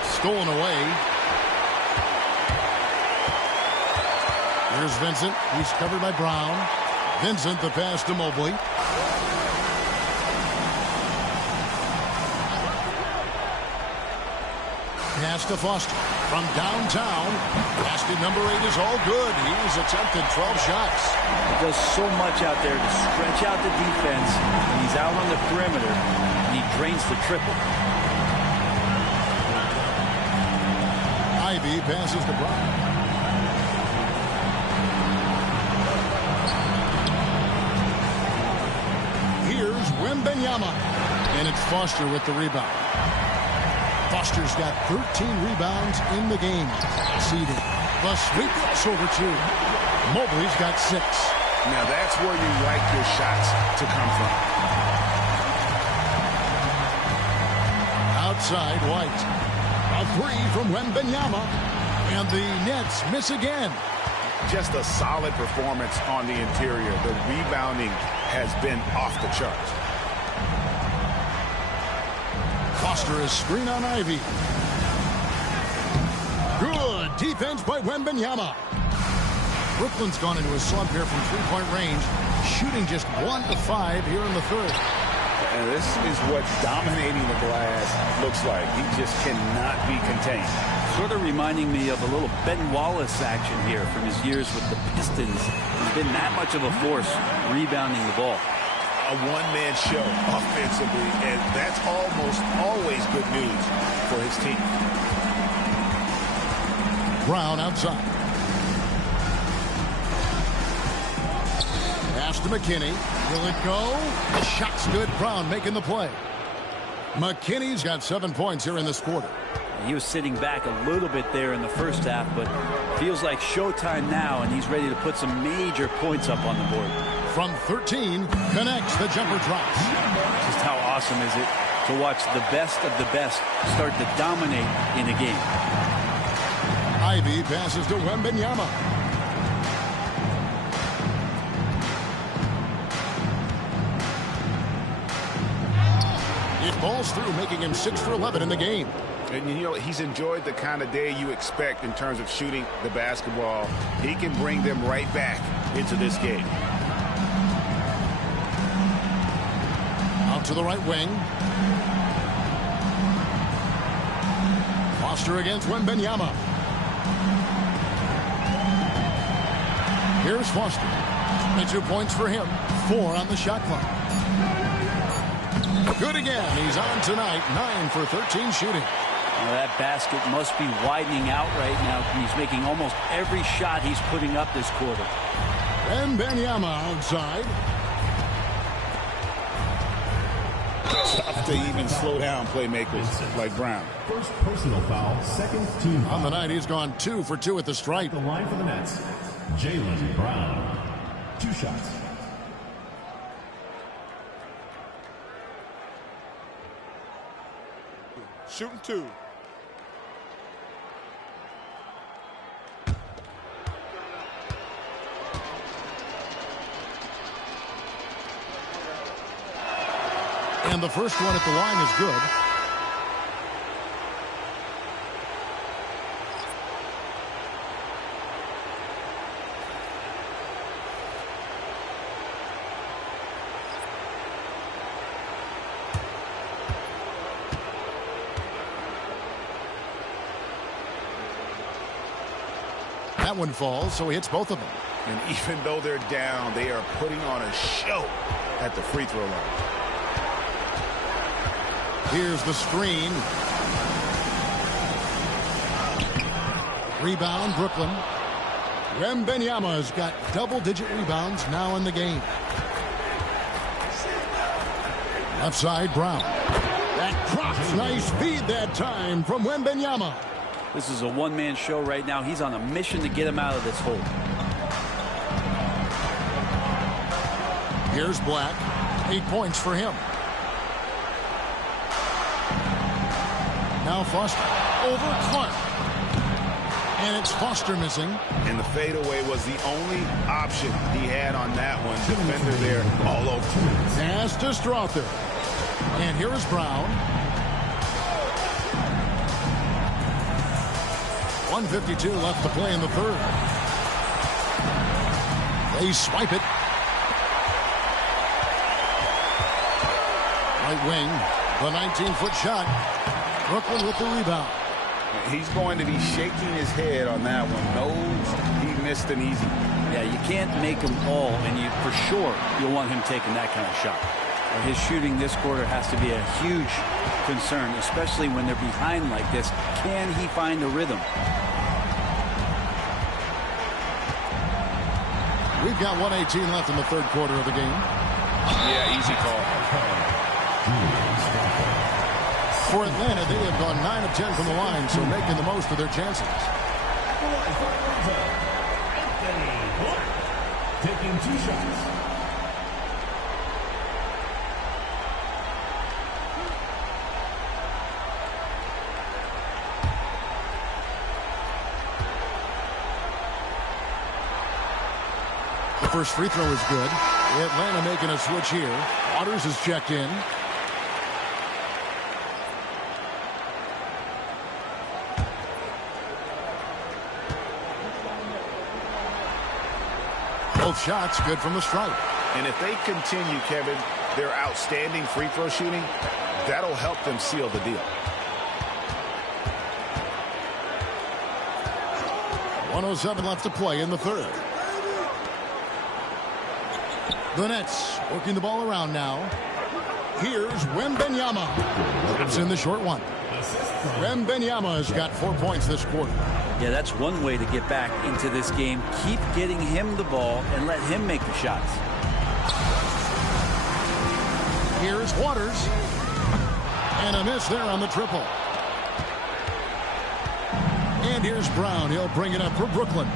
Stolen away. Here's Vincent. He's covered by Brown. Vincent the pass to Mobley. Pass to Foster from downtown. Basket number 8 is all good. He's attempted 12 shots. He does so much out there to stretch out the defense. He's out on the perimeter, and he drains the triple. Ivy passes to Brown. Here's Wembanyama. And it's Foster with the rebound. Foster's got 13 rebounds in the game. Seeded. The sweep over 2. Mobley's got 6. Now that's where you like your shots to come from. Outside White. A 3 from Wembanyama. And the Nets miss again. Just a solid performance on the interior. The rebounding has been off the charts. Foster is screen on Ivy. Good defense by Wembanyama. Brooklyn's gone into a slump here from three-point range, shooting just 1 of 5 here in the third. And this is what dominating the glass looks like. He just cannot be contained. Sort of reminding me of a little Ben Wallace action here from his years with the Pistons. He's been that much of a force rebounding the ball. A one-man show offensively, and that's almost always good news for his team. Brown outside. Pass to McKinney. Will it go? The shot's good. Brown making the play. McKinney's got 7 points here in this quarter. He was sitting back a little bit there in the first half, but feels like showtime now, and he's ready to put some major points up on the board. From 13, connects. The jumper drops. Just how awesome is it to watch the best of the best start to dominate in a game. Ivy passes to Wembanyama. It falls through, making him 6 for 11 in the game. And you know, he's enjoyed the kind of day you expect in terms of shooting the basketball. He can bring them right back into this game. Out to the right wing. Foster against Wembanyama. Here's Foster. 22 points for him. 4 on the shot clock. Good again. He's on tonight. 9 for 13 shooting. Well, that basket must be widening out right now. He's making almost every shot he's putting up this quarter. Wembanyama outside. Tough to even slow down playmakers like Brown. First personal foul, second team. On the night, he's gone 2 for 2 at the stripe. The line for the Nets, Jaylen Brown. 2 shots. Shooting 2. And the first one at the line is good. That one falls, so he hits both of them. And even though they're down, they are putting on a show at the free throw line. Here's the screen. Rebound, Brooklyn. Wembanyama has got double-digit rebounds now in the game. Left side, Brown. That drops. Nice feed that time from Wembanyama. This is a one-man show right now. He's on a mission to get him out of this hole. Here's Black. 8 points for him. Now Foster over Clark. And it's Foster missing. And the fadeaway was the only option he had on that one. Defender there all over. Pass to Strother. And here is Brown. 1:52 left to play in the third. They swipe it. Right wing. The 19-foot shot. Brooklyn with the rebound. He's going to be shaking his head on that one. Knows he missed an easy. Yeah, you can't make them all, and you for sure you'll want him taking that kind of shot. His shooting this quarter has to be a huge concern, especially when they're behind like this. Can he find the rhythm? We've got 1:18 left in the third quarter of the game. Yeah, easy call. For Atlanta, they have gone 9 of 10 from the line, so making the most of their chances. Taking 2 shots. The first free throw is good. Atlanta making a switch here. Waters is checked in. Both shots good from the stripe. And if they continue, Kevin, their outstanding free throw shooting, that'll help them seal the deal. 1:07 left to play in the third. The Nets working the ball around now. Here's Wembanyama. Drops in the short one. Wembanyama has got 4 points this quarter. Yeah, that's one way to get back into this game. Keep getting him the ball and let him make the shots. Here's Waters. And a miss there on the triple. And here's Brown. He'll bring it up for Brooklyn.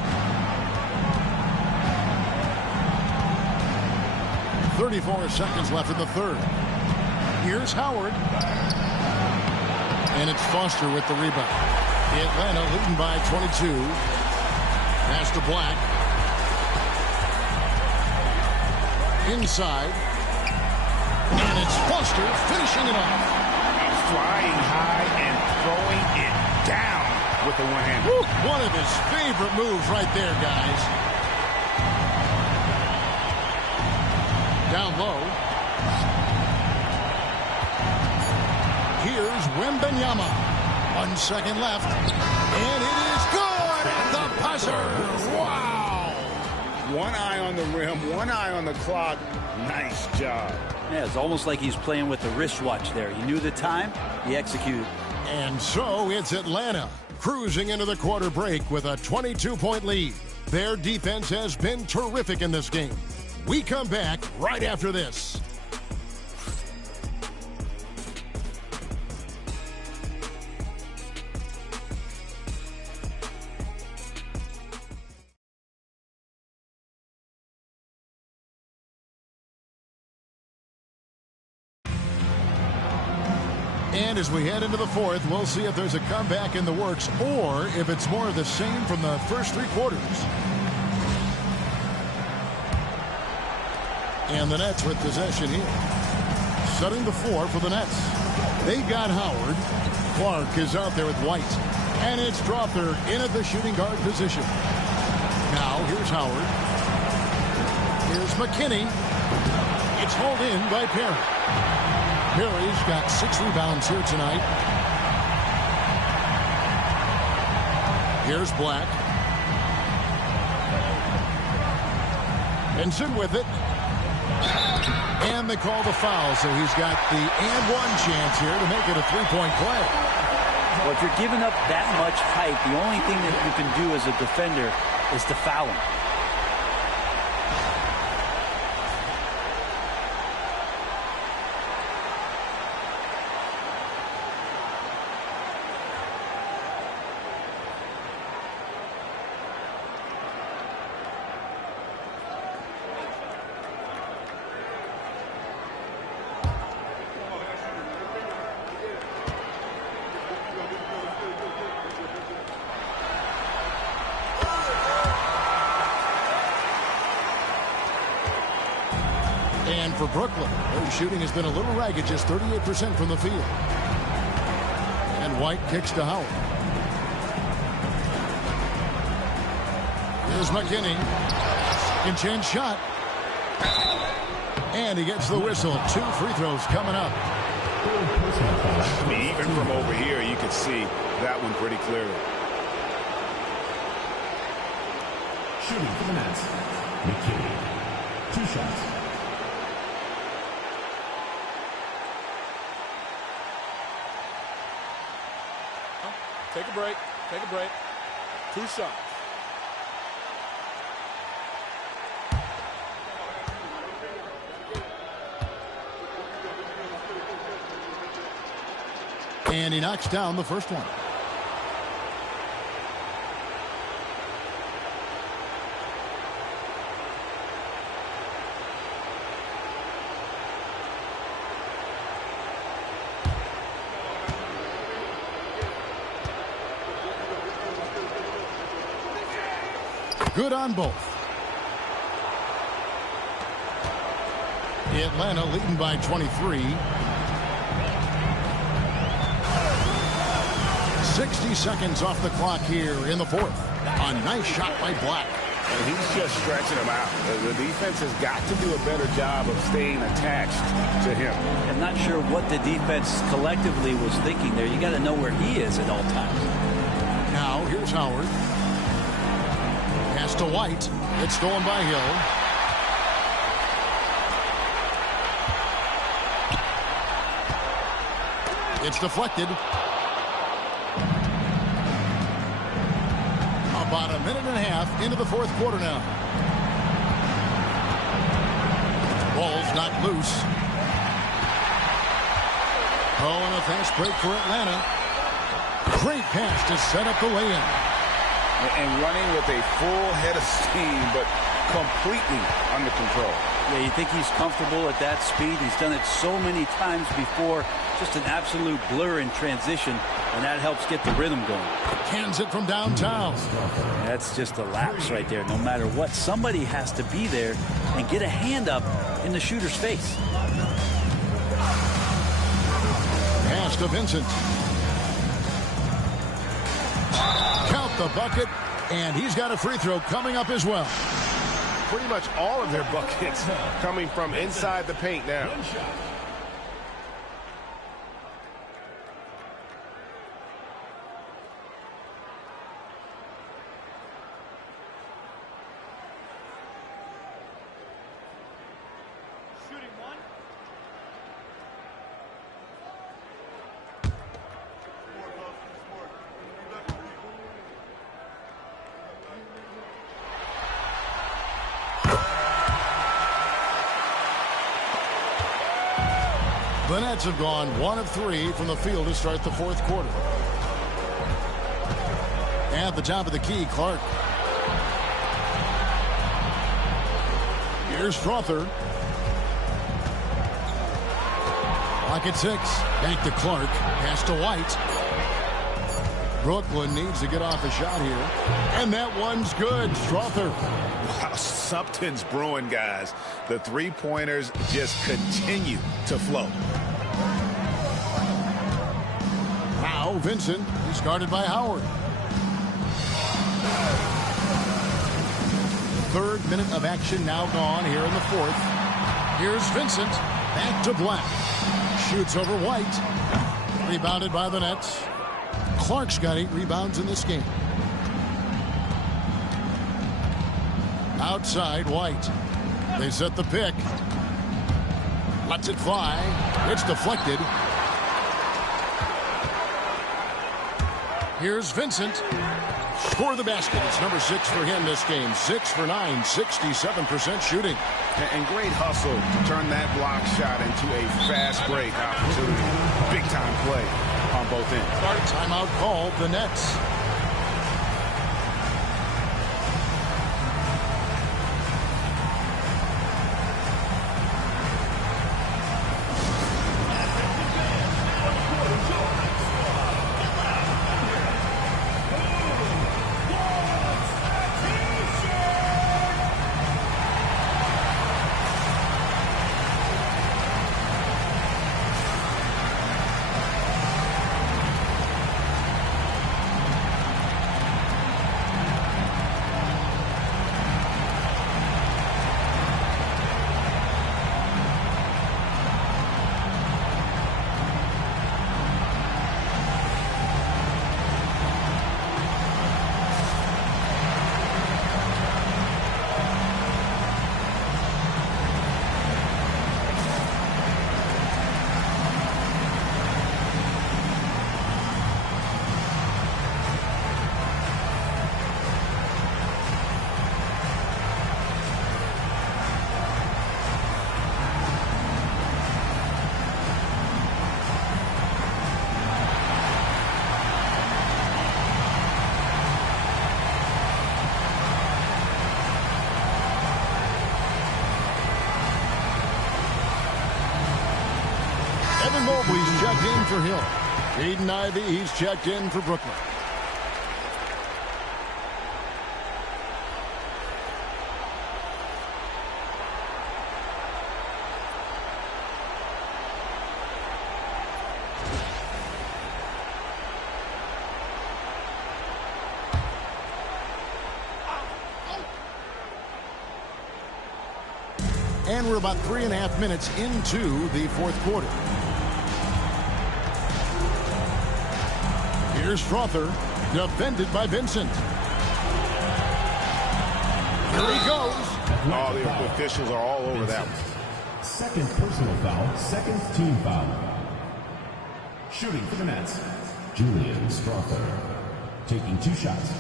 34 seconds left in the third. Here's Howard. And it's Foster with the rebound. Atlanta leading by 22. Pass to Black. Inside. And it's Foster finishing it off. Flying high and throwing it down with the one-hander. One of his favorite moves right there, guys. Down low. Here's Wembanyama. 1 second left. And it is good at the buzzer. Wow. One eye on the rim, one eye on the clock. Nice job. Yeah, it's almost like he's playing with the wristwatch there. He knew the time, he executed. And so it's Atlanta cruising into the quarter break with a 22-point lead. Their defense has been terrific in this game. We come back right after this. And as we head into the fourth, we'll see if there's a comeback in the works or if it's more of the same from the first three quarters. And the Nets with possession here. Setting the floor for the Nets. They got Howard. Clark is out there with White. And it's Dropper in at the shooting guard position. Now here's Howard. Here's McKinney. It's hauled in by Perry. Perry's got 6 rebounds here tonight. Here's Black. Benson with it. And they call the foul, so he's got the and-one chance here to make it a three-point play. Well, if you're giving up that much height, the only thing that you can do as a defender is to foul him. And for Brooklyn, their shooting has been a little ragged, just 38% from the field. And White kicks to Howard. Here's McKinney. Second chance shot. And he gets the whistle. 2 free throws coming up. Even from over here, you could see that one pretty clearly. Shooting for the Nets, McKinney. 2 shots. Take a break. Take a break. 2 shots. And he knocks down the first one. Good on both. Atlanta leading by 23. 60 seconds off the clock here in the fourth. A nice shot by Black. And he's just stretching him out. The defense has got to do a better job of staying attached to him. I'm not sure what the defense collectively was thinking there. You got to know where he is at all times. Now here's Howard. Pass to White. It's stolen by Hill. It's deflected. About a minute and a half into the fourth quarter now. Ball's not loose. Oh, and a fast break for Atlanta. Great pass to set up the lay-in. And running with a full head of steam, but completely under control. Yeah, you think he's comfortable at that speed? He's done it so many times before. Just an absolute blur in transition, and that helps get the rhythm going. Cans it from downtown. That's just a lapse right there. No matter what, somebody has to be there and get a hand up in the shooter's face. Pass to Vincent. Count the bucket, and he's got a free throw coming up as well. Pretty much all of their buckets coming from inside the paint now. The Nets have gone 1 of 3 from the field to start the fourth quarter. At the top of the key, Clark. Here's Strother. Clock at 6. Back to Clark. Pass to White. Brooklyn needs to get off a shot here. And that one's good. Strother. Wow, something's brewing, guys. The three-pointers just continue to flow. Now Vincent. He's guarded by Howard. Third minute of action now gone here in the fourth. Here's Vincent. Back to Black. Shoots over White. Rebounded by the Nets. Clark's got 8 rebounds in this game. Outside, White. They set the pick. Lets it fly. It's deflected. Here's Vincent. Score the basket. It's number 6 for him this game. 6 for 9, 67% shooting. And great hustle to turn that block shot into a fast break opportunity. Big time play on both ends. Timeout called, the Nets. Evan Mobley's checked in for Hill. Aiden Ivey, he's checked in for Brooklyn. And we're about 3.5 minutes into the fourth quarter. Here's Strother, defended by Vincent. Here he goes. Oh, the officials are all over that one. Second personal foul, second team foul. Shooting for the Nets, Julian Strother, taking 2 shots.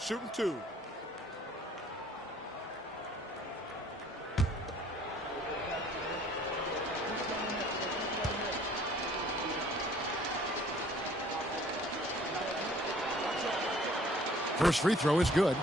Shooting 2. First free throw is good.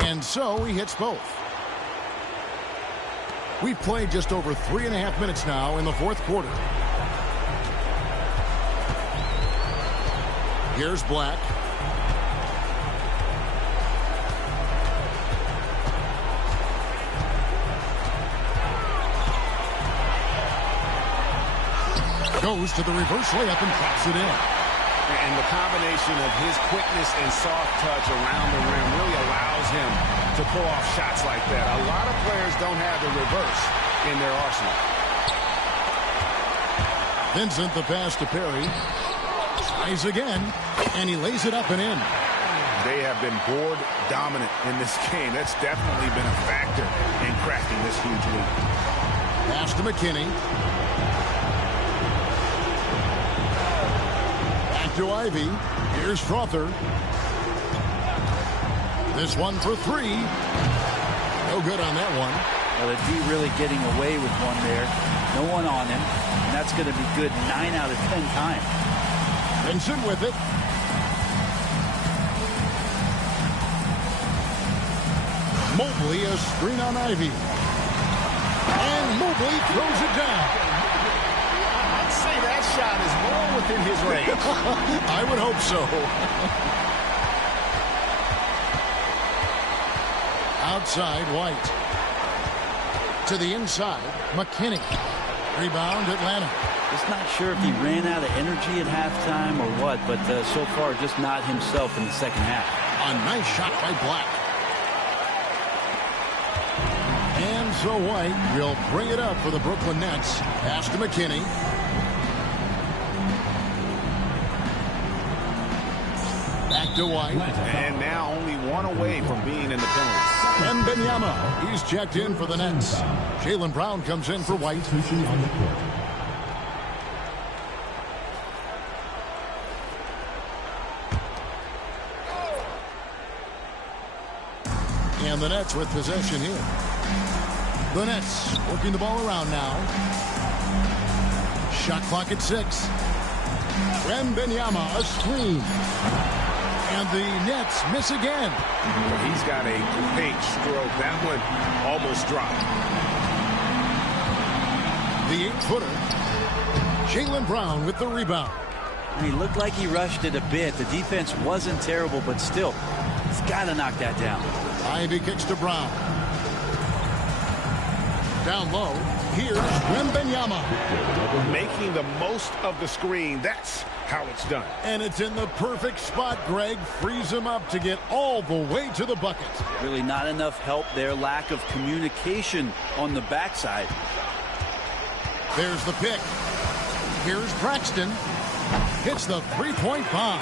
And so he hits both. We've played just over 3.5 minutes now in the fourth quarter. Here's Black. Goes to the reverse layup and drops it in. And the combination of his quickness and soft touch around the rim really allows him to pull off shots like that. A lot of players don't have the reverse in their arsenal. Vincent, the pass to Perry. Tries again, and he lays it up and in. They have been board dominant in this game. That's definitely been a factor in cracking this huge lead. Pass to McKinney. To Ivy. Here's Strother. This one for three. No good on that one. Well, the D really getting away with one there. No one on him. And that's going to be good 9 out of 10 times. Vincent with it. Mobley, a screen on Ivy. And Mobley throws it down. That shot is well within his range. I would hope so. Outside, White. To the inside, McKinney. Rebound, Atlanta. Just not sure if he ran out of energy at halftime or what, but so far just not himself in the second half. A nice shot by Black. And so White will bring it up for the Brooklyn Nets. Pass to McKinney. Back to White. And now only one away from being in the penalty. And Benyama, he's checked in for the Nets. Jaylen Brown comes in for White. And the Nets with possession here. The Nets working the ball around now. Shot clock at 6. Benyama, a screen. And the Nets miss again. He's got a great stroke. That one almost dropped. The 8-footer. Jaylen Brown with the rebound. He looked like he rushed it a bit. The defense wasn't terrible, but still, he's got to knock that down. Ivy kicks to Brown. Down low. Here's Benyama. Making the most of the screen. That's how it's done. And it's in the perfect spot, Greg. Frees him up to get all the way to the bucket. Really not enough help there. Lack of communication on the backside. There's the pick. Here's Braxton. Hits the three-point bomb.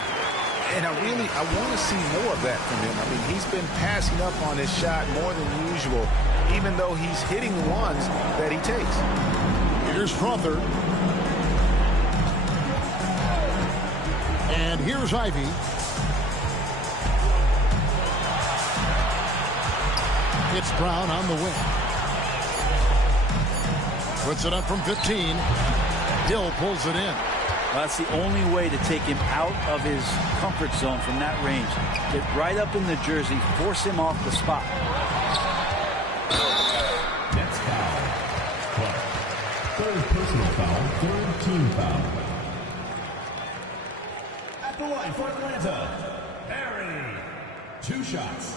And I want to see more of that from him. I mean, he's been passing up on his shot more than usual, even though he's hitting the ones that he takes. Here's Strother. And here's Ivy. It's Brown on the wing. Puts it up from 15. Hill pulls it in. That's the only way to take him out of his comfort zone from that range. Get right up in the jersey, force him off the spot. Next foul. Clark. Third personal foul, third team foul. At the line for Atlanta, Perry. 2 shots.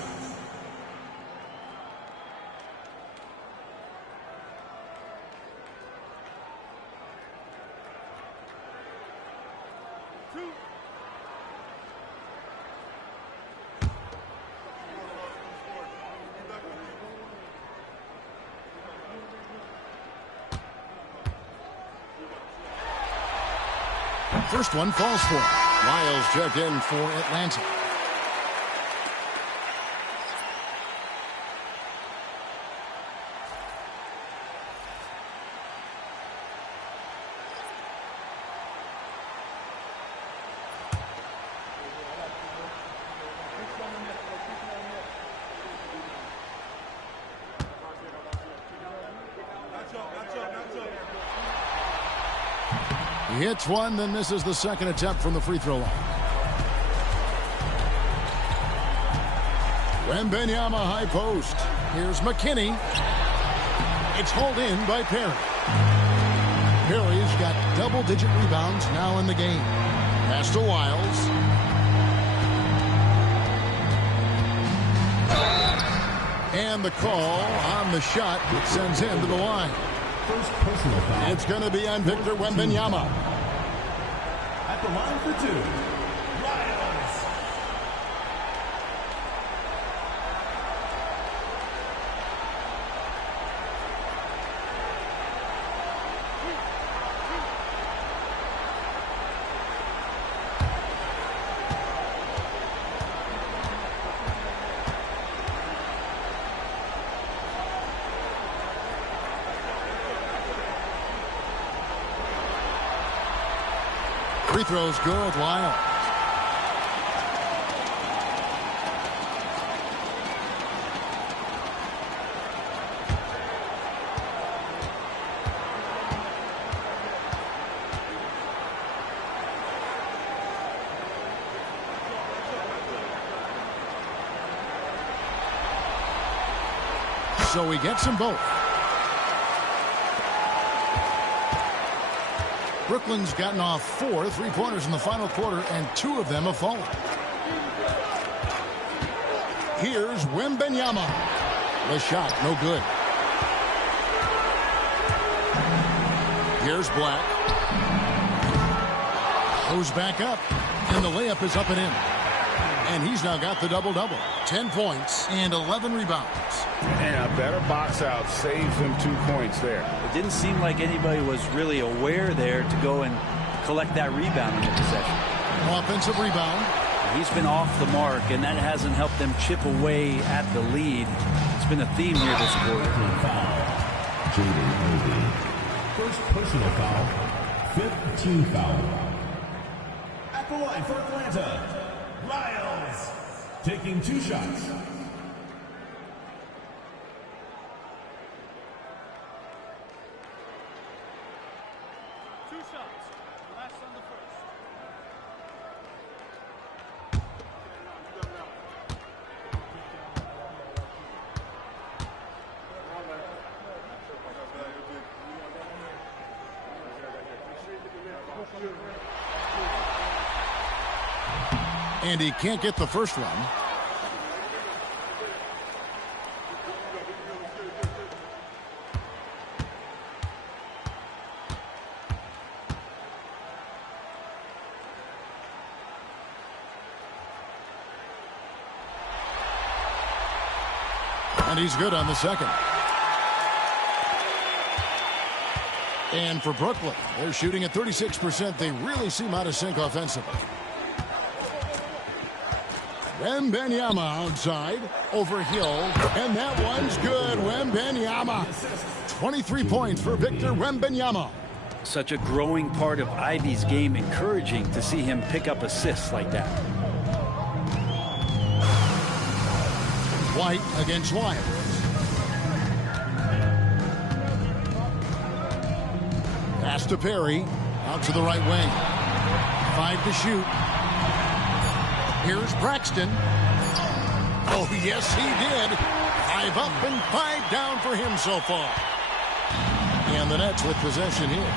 First one falls for him. Lyles checked in for Atlanta. hits one, then misses the second attempt from the free throw line. Wembanyama high post. Here's McKinney. It's hauled in by Perry. Perry's got double-digit rebounds now in the game. Pass to Wiles. And the call on the shot that sends him to the line. First personal foul. It's going to be on Victor Wembanyama. At the line for two, Riles. Free throws good. Wiles. So he gets them both. Brooklyn's gotten off 4 3-pointers in the final quarter, and 2 of them have fallen. Here's Wembanyama. The shot, no good. Here's Black. Goes back up, and the layup is up and in. And he's now got the double-double. 10 points and 11 rebounds. And a better box out saves him 2 points there. It didn't seem like anybody was really aware there to go and collect that rebound in the possession. Offensive rebound. He's been off the mark, and that hasn't helped them chip away at the lead. It's been a theme here this quarter. First personal foul, 5th team foul. At the line for Atlanta, Riles, taking 2 shots. And he can't get the first one. And he's good on the second. And for Brooklyn, they're shooting at 36%. They really seem out of sync offensively. Wembanyama outside, over Hill, and that one's good. Wembanyama. 23 points for Victor Wembanyama. Such a growing part of Ivy's game, encouraging to see him pick up assists like that. White against Wiles. Pass to Perry, out to the right wing. 5 to shoot. Here's Braxton. Oh, yes, he did. 5 up and 5 down for him so far. And the Nets with possession here.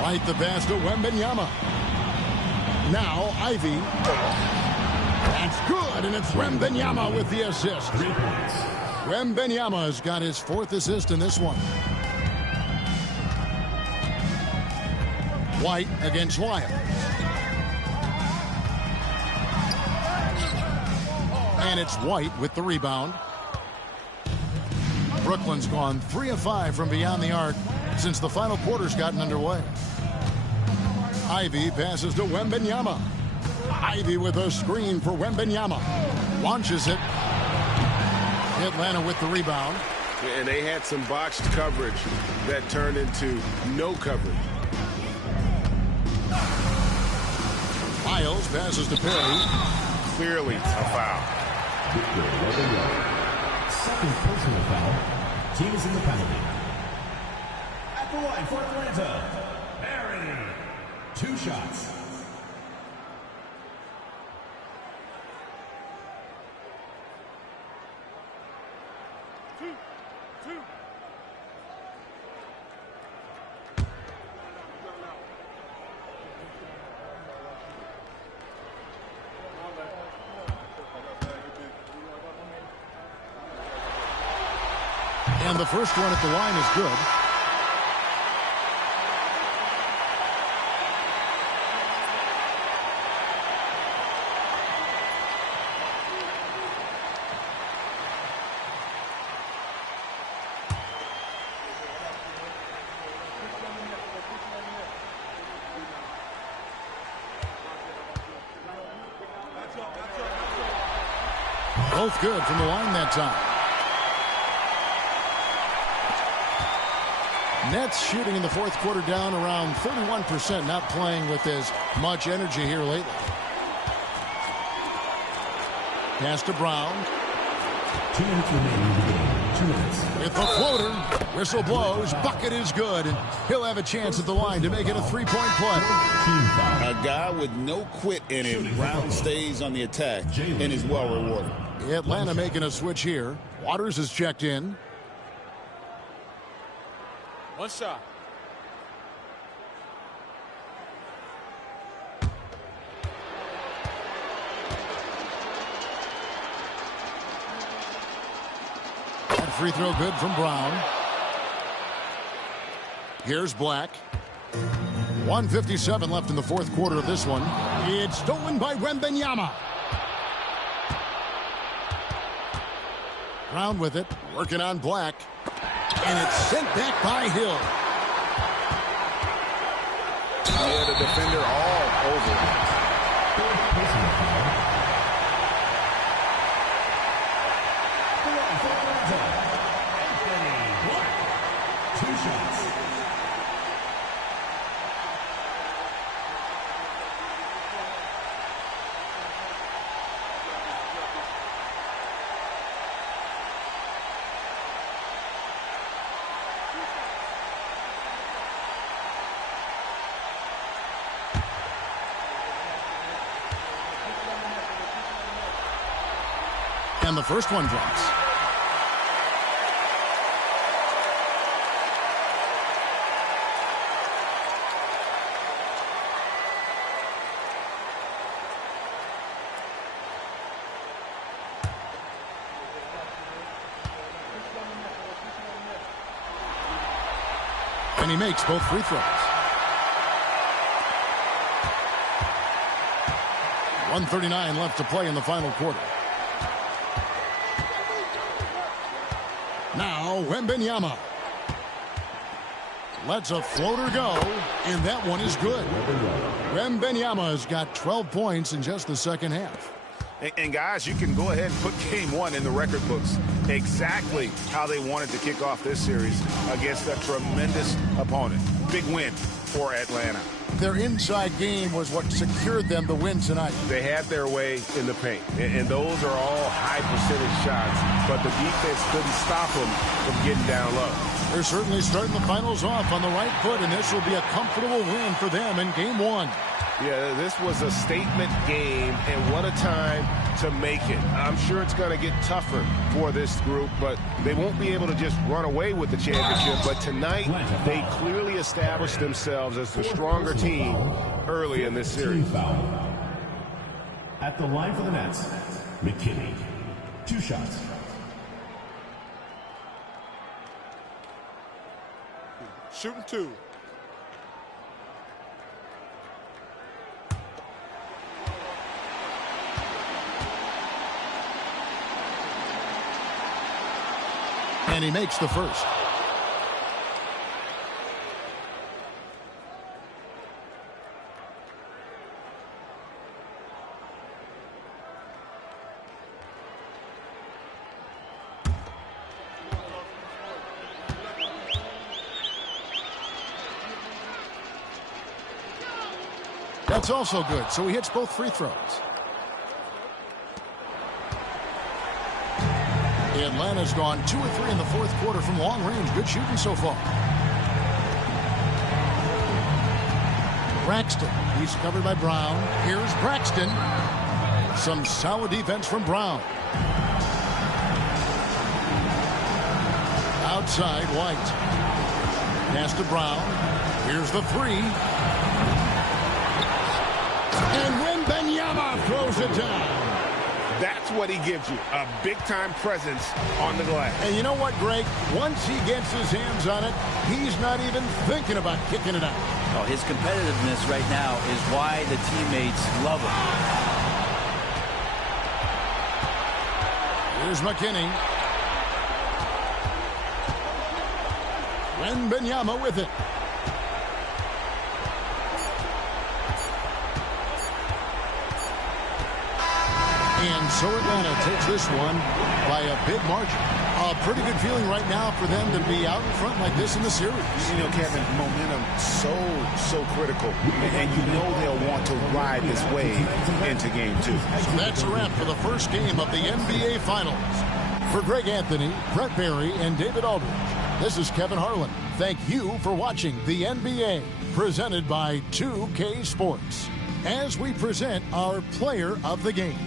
White the pass to Wembanyama. Now Ivy. That's good, and it's Wembanyama with the assist. 3 points. Wembanyama has got his 4th assist in this one. White against Wiles. And it's White with the rebound. Brooklyn's gone 3 of 5 from beyond the arc since the final quarter's gotten underway. Ivy passes to Wembanyama. Ivy with a screen for Wembanyama. Launches it. Atlanta with the rebound. And they had some boxed coverage that turned into no coverage. Miles passes to Perry. Clearly a foul. Victor Wembanyama. 2nd personal foul. Team is in the penalty. At the line for Atlanta, 2 shots. And the first one at the line is good. Both good from the line that time. Nets shooting in the fourth quarter down around 31%, not playing with as much energy here lately. Pass to Brown. 2 minutes remaining in the game. 2 minutes. With a floater, whistle blows, bucket is good, and he'll have a chance at the line to make it a three-point play. A guy with no quit in him. Brown stays on the attack and is well rewarded. Atlanta making a switch here. Waters is checked in. One shot. That free throw good from Brown. Here's Black. 1:57 left in the fourth quarter of this one. It's stolen by Wembanyama. Brown with it, working on Black. And it's sent back by Hill. Yeah, the defender all over it. And the first one drops. And he makes both free throws. 1:39 left to play in the final quarter. Now, Wembanyama lets a floater go, and that one is good. Wembanyama has got 12 points in just the second half. And guys, you can go ahead and put game one in the record books. Exactly how they wanted to kick off this series against a tremendous opponent. Big win for Atlanta. Their inside game was what secured them the win tonight. They had their way in the paint, and those are all high percentage shots, but the defense couldn't stop them from getting down low. They're certainly starting the finals off on the right foot, and this will be a comfortable win for them in game one. Yeah, this was a statement game, and what a time to make it. I'm sure it's going to get tougher for this group, but they won't be able to just run away with the championship. But tonight, they clearly established themselves as the stronger team early in this series. At the line for the Nets, McKinney. 2 shots. Shooting 2. And he makes the first. That's also good, so he hits both free throws. Atlanta's gone 2 of 3 in the fourth quarter from long range. Good shooting so far. Braxton. He's covered by Brown. Here's Braxton. Some solid defense from Brown. Outside, White. Pass to Brown. Here's the three. And Wembanyama throws it down. That's what he gives you, a big-time presence on the glass. And you know what, Greg? Once he gets his hands on it, he's not even thinking about kicking it out. Oh, his competitiveness right now is why the teammates love him. Here's McKinney. Wembanyama with it. And so Atlanta takes this one by a big margin. A pretty good feeling right now for them to be out in front like this in the series. You know, Kevin, momentum so critical. And you know they'll want to ride this wave into game 2. So that's a wrap for the first game of the NBA Finals. For Greg Anthony, Brett Barry, and David Aldridge, this is Kevin Harlan. Thank you for watching the NBA, presented by 2K Sports, as we present our player of the game.